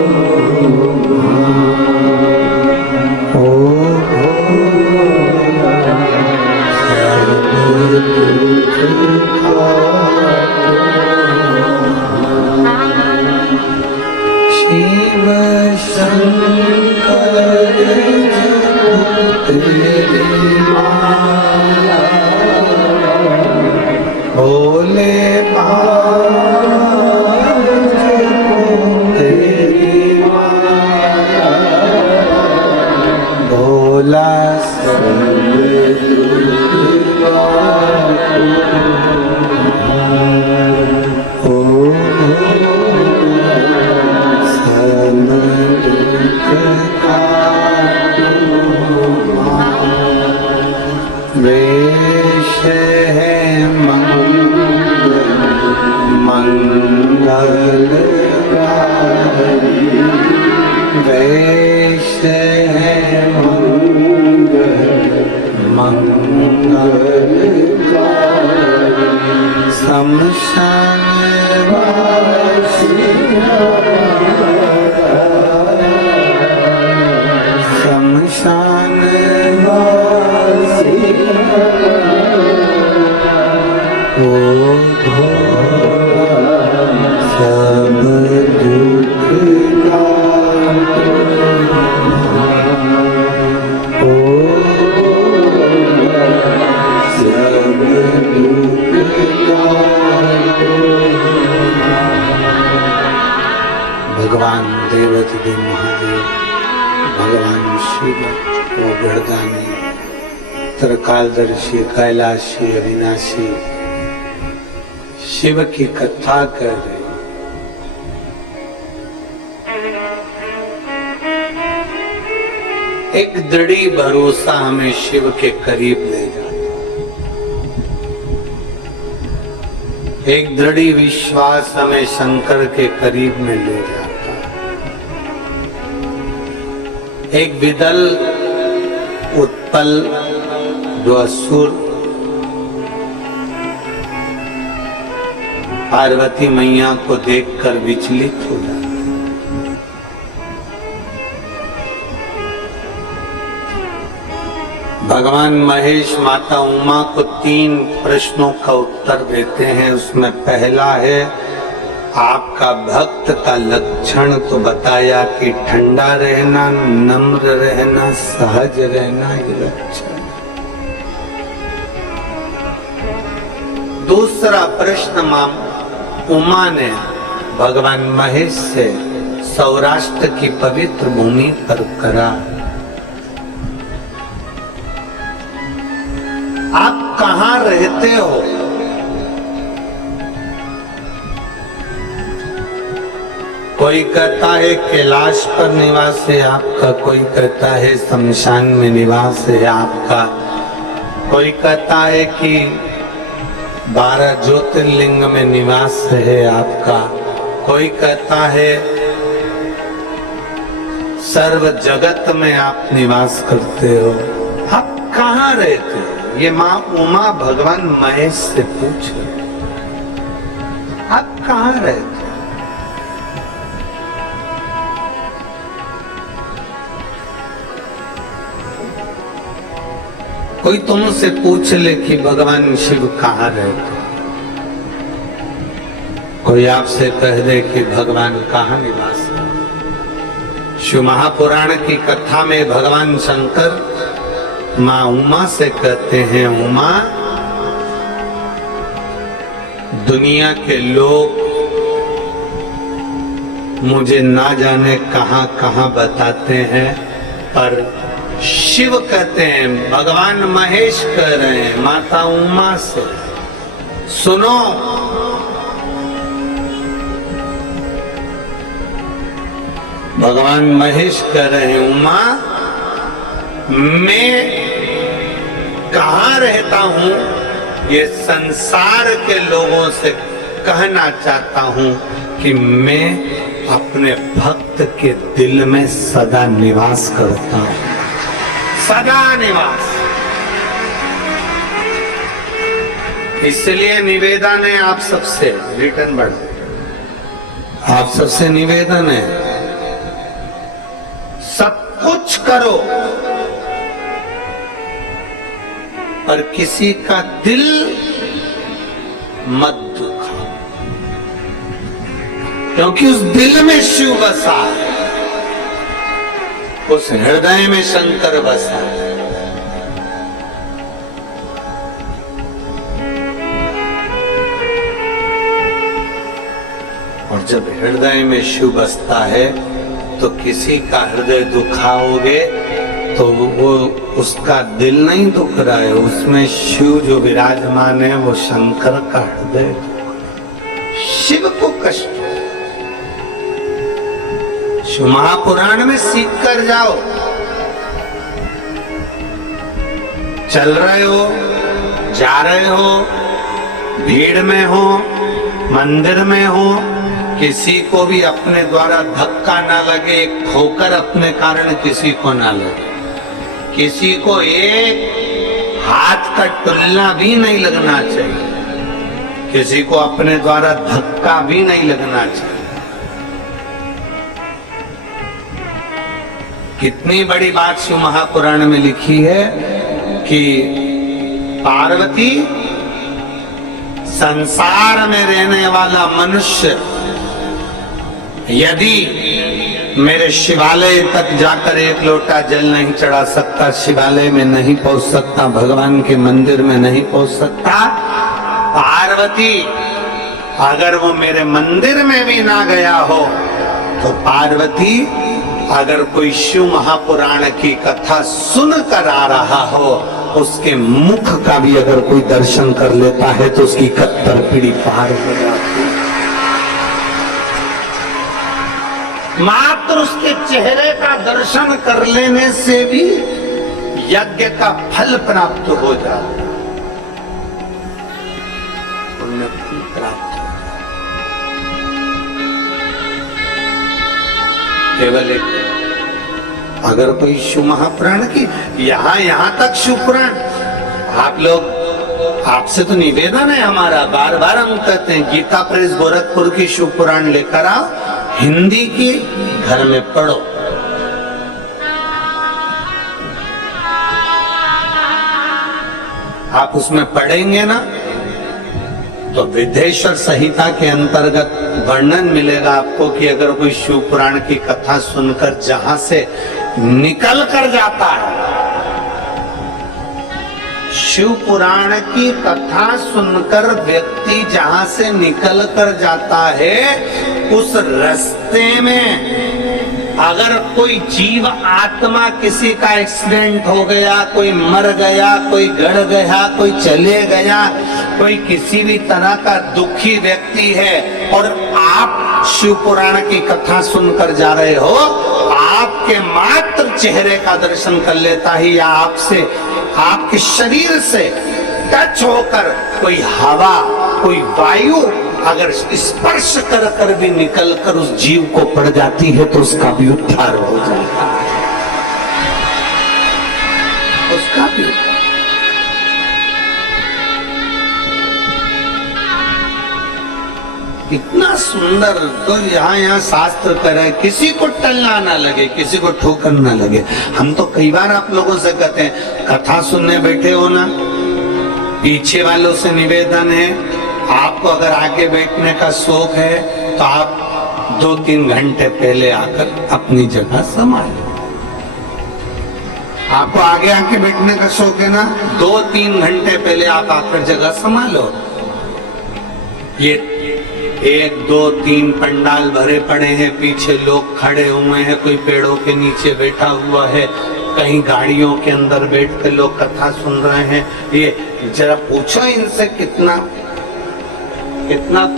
ओ भोला सब दुख काटो शिव शंकर तेरी माला भोले तेरी माला भोला सब दुख काटो ओ सब दुख काटो वेश है मंगलकारी वेश है मंगलकारी शमशान वासी शमशान वासी ओ सब दुख काटो ओ सब दुख काटो भगवान देवदेव महादेव भगवान शिव वो गर्दानी त्रिकालदर्शी कैलाशी अविनाशी शिव की कथा कर रहे एक दृढ़ी भरोसा हमें शिव के करीब ले जाता एक दृढ़ी विश्वास हमें शंकर के करीब में ले जाता एक विदल उत्पल जो असुर पार्वती मैया को देखकर विचलित हो जाता भगवान महेश माता उमा को 3 प्रश्नों का उत्तर देते हैं। उसमें पहला है आपका भक्त का लक्षण तो बताया कि ठंडा रहना, नम्र रहना, सहज रहना ये लक्षण। दूसरा प्रश्न उमा ने भगवान महेश से सौराष्ट्र की पवित्र भूमि पर करा, आप कहां रहते हो? कोई कहता है कैलाश पर निवास है आपका, कोई कहता है शमशान में निवास है आपका, कोई कहता है कि 12 ज्योतिर्लिंग में निवास है आपका, कोई कहता है सर्व जगत में आप निवास करते हो। आप कहाँ रहते हो? ये माँ उमा भगवान महेश से पूछ रहे, आप कहाँ रहते हो? कोई तुमसे पूछ ले कि भगवान शिव कहाँ रहते, कोई आपसे कह दे कि भगवान कहाँ निवास है। शिव महापुराण की कथा में भगवान शंकर माँ उमा से कहते हैं, उमा दुनिया के लोग मुझे ना जाने कहां कहां बताते हैं, पर शिव कहते हैं, भगवान महेश कह रहे हैं माता उमा से, सुनो भगवान महेश कह रहे हैं, उमा मैं कहां रहता हूं ये संसार के लोगों से कहना चाहता हूं कि मैं अपने भक्त के दिल में सदा निवास करता हूं, सदा निवास। इसलिए निवेदन है आप सबसे, रिटर्न बढ़, आप सबसे निवेदन है, सब कुछ करो पर किसी का दिल मत दुखाओ, क्योंकि उस दिल में शिव बसा है, उस हृदय में शंकर बसा है। और जब हृदय में शिव बसता है तो किसी का हृदय दुखाओगे तो वो उसका दिल नहीं दुख रहा है, उसमें शिव जो विराजमान है वो शंकर का हृदय, शिव को कष्ट। शिव महापुराण में सीख कर जाओ, चल रहे हो, जा रहे हो, भीड़ में हो, मंदिर में हो, किसी को भी अपने द्वारा धक्का ना लगे, ठोकर अपने कारण किसी को ना लगे, किसी को एक हाथ का टुल्ला भी नहीं लगना चाहिए, किसी को अपने द्वारा धक्का भी नहीं लगना चाहिए। कितनी बड़ी बात शिव महापुराण में लिखी है कि पार्वती संसार में रहने वाला मनुष्य यदि मेरे शिवालय तक जाकर एक लोटा जल नहीं चढ़ा सकता, शिवालय में नहीं पहुंच सकता, भगवान के मंदिर में नहीं पहुंच सकता, पार्वती अगर वो मेरे मंदिर में भी ना गया हो तो पार्वती अगर कोई शिव महापुराण की कथा सुन कर आ रहा हो, उसके मुख का भी अगर कोई दर्शन कर लेता है तो उसकी कत्तर पीढ़ी पार हो जाती है। मात्र उसके चेहरे का दर्शन कर लेने से भी यज्ञ का फल प्राप्त हो जाता है, पुण्य फल प्राप्त हो जाता। केवल एक अगर कोई शिव महापुराण की यहां तक शिव पुराण, आप लोग, आपसे तो निवेदन है हमारा, बार बार हम कहते हैं गीता प्रेस गोरखपुर की शिव पुराण लेकर आओ, हिंदी की घर में पढ़ो। आप उसमें पढ़ेंगे ना तो विदेश्वर संहिता के अंतर्गत वर्णन मिलेगा आपको कि अगर कोई शिव पुराण की कथा सुनकर जहां से निकल कर जाता है, शिव पुराण की कथा सुनकर व्यक्ति जहां से निकल कर जाता है, उस रास्ते में अगर कोई जीव आत्मा किसी का एक्सीडेंट हो गया, कोई मर गया, कोई गड़ गया, कोई चले गया, कोई किसी भी तरह का दुखी व्यक्ति है और आप शिव पुराण की कथा सुनकर जा रहे हो, आपके मात्र चेहरे का दर्शन कर लेता ही या आपसे, आपके शरीर से टच होकर कोई हवा, कोई वायु अगर स्पर्श कर कर भी निकल कर उस जीव को पड़ जाती है तो उसका भी उद्धार हो जाता है, उसका भी। इतना सुंदर, तो यहाँ शास्त्र करे किसी को टलना ना लगे, किसी को ठोकर ना लगे। हम तो कई बार आप लोगों से कहते हैं कथा सुनने बैठे हो ना, पीछे वालों से निवेदन है, आपको अगर आगे बैठने का शौक है तो आप 2-3 घंटे पहले आकर अपनी जगह संभालो। आपको आगे आके बैठने का शौक है ना, 2-3 घंटे पहले आप आकर जगह संभालो। ये 1 2 3 पंडाल भरे पड़े हैं, पीछे लोग खड़े हुए हैं, कोई पेड़ों के नीचे बैठा हुआ है, कहीं गाड़ियों के अंदर बैठ के लोग कथा सुन रहे हैं। ये जरा पूछो इनसे कितना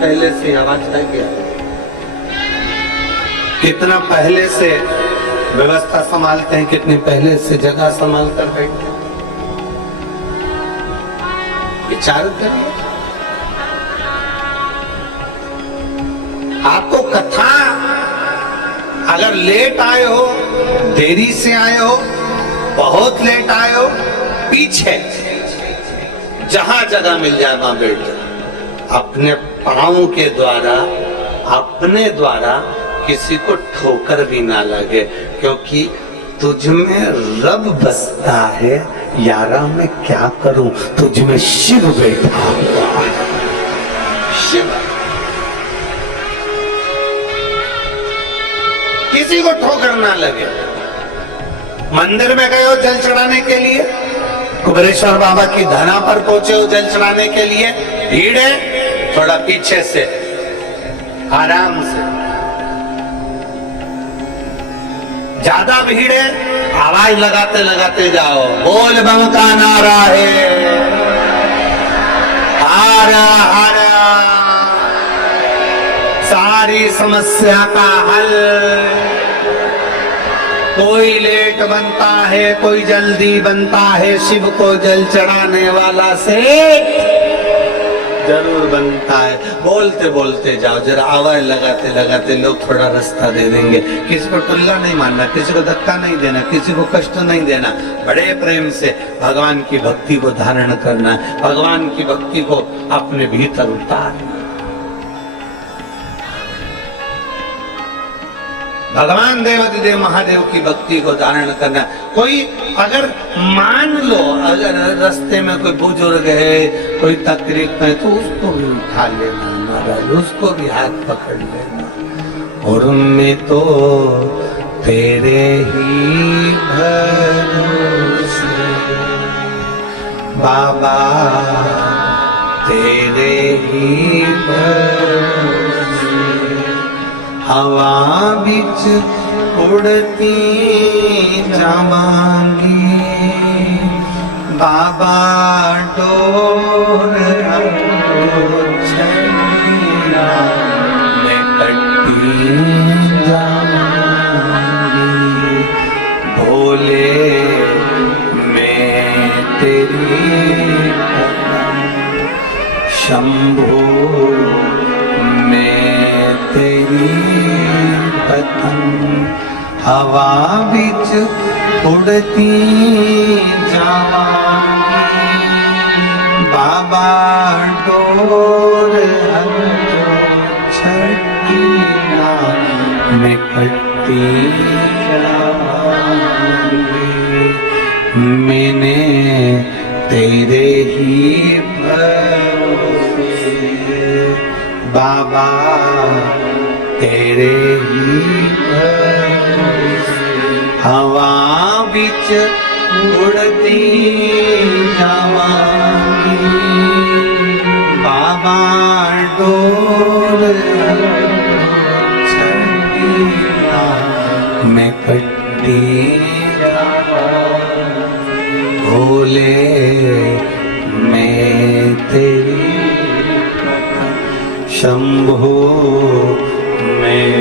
पहले से आवाज है क्या, कितना पहले से व्यवस्था संभालते हैं, कितने पहले से जगह संभाल कर बैठते हैं। विचार करिए। आपको कथा अगर लेट आए हो, देरी से आए हो, बहुत लेट आए हो, पीछे जहां जगह मिल जाए वहां बैठ जाओ। अपने पांव के द्वारा, अपने द्वारा किसी को ठोकर भी ना लगे, क्योंकि तुझ में रब बसता है। यारा मैं क्या करूं, तुझ में शिव बैठा हुआ है। शिव किसी को ठोकर ना लगे। मंदिर में गए हो जल चढ़ाने के लिए, कुबेरेश्वर बाबा की धरा पर पहुंचे हो जल चढ़ाने के लिए, भीड़ है, थोड़ा पीछे से आराम से। ज्यादा भीड़ है, आवाज लगाते लगाते जाओ, बोल बम का नारा है, हारा हारा, सारी समस्या का हल। कोई लेट बनता है, कोई जल्दी बनता है, शिव को जल चढ़ाने वाला से जरूर बनता है। बोलते बोलते जाओ, जरा आवाज लगाते लगाते लोग थोड़ा रास्ता दे देंगे। किसी को टुल्ला नहीं मारना, किसी को धक्का नहीं देना, किसी को कष्ट नहीं देना। बड़े प्रेम से भगवान की भक्ति को धारण करना है, भगवान की भक्ति को अपने भीतर उतारना। भगवान देवाधिदेव महादेव की भक्ति को धारण करना। कोई अगर मान लो, अगर रास्ते में कोई बुजुर्ग है, कोई तकलीफ में, तो उसको भी उठा लेना महाराज, उसको भी हाथ पकड़ लेना। और मैं तो तेरे ही भरोसे बाबा, तेरे ही भरोसे हवा बिच उड़ती जावांगी। बाबा डोर छड़िया मैं कटी जावांगी। भोले मैं तेरी शंभो तेरी पतंग हवा बिच उड़ती जावांगी। बाबा डोर छड़िया मैं कटी जावांगी। मैंने तेरे ही भरोसे बाबा, तेरे ही भरोसे हवा बिच उड़ती जावांगी। बाबा डोर छड़िया मैं कटी जावांगी। भोले मैं तेरी शंभो मैं।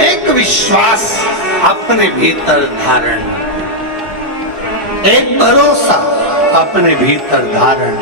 एक विश्वास अपने भीतर धारण, एक भरोसा अपने भीतर धारण।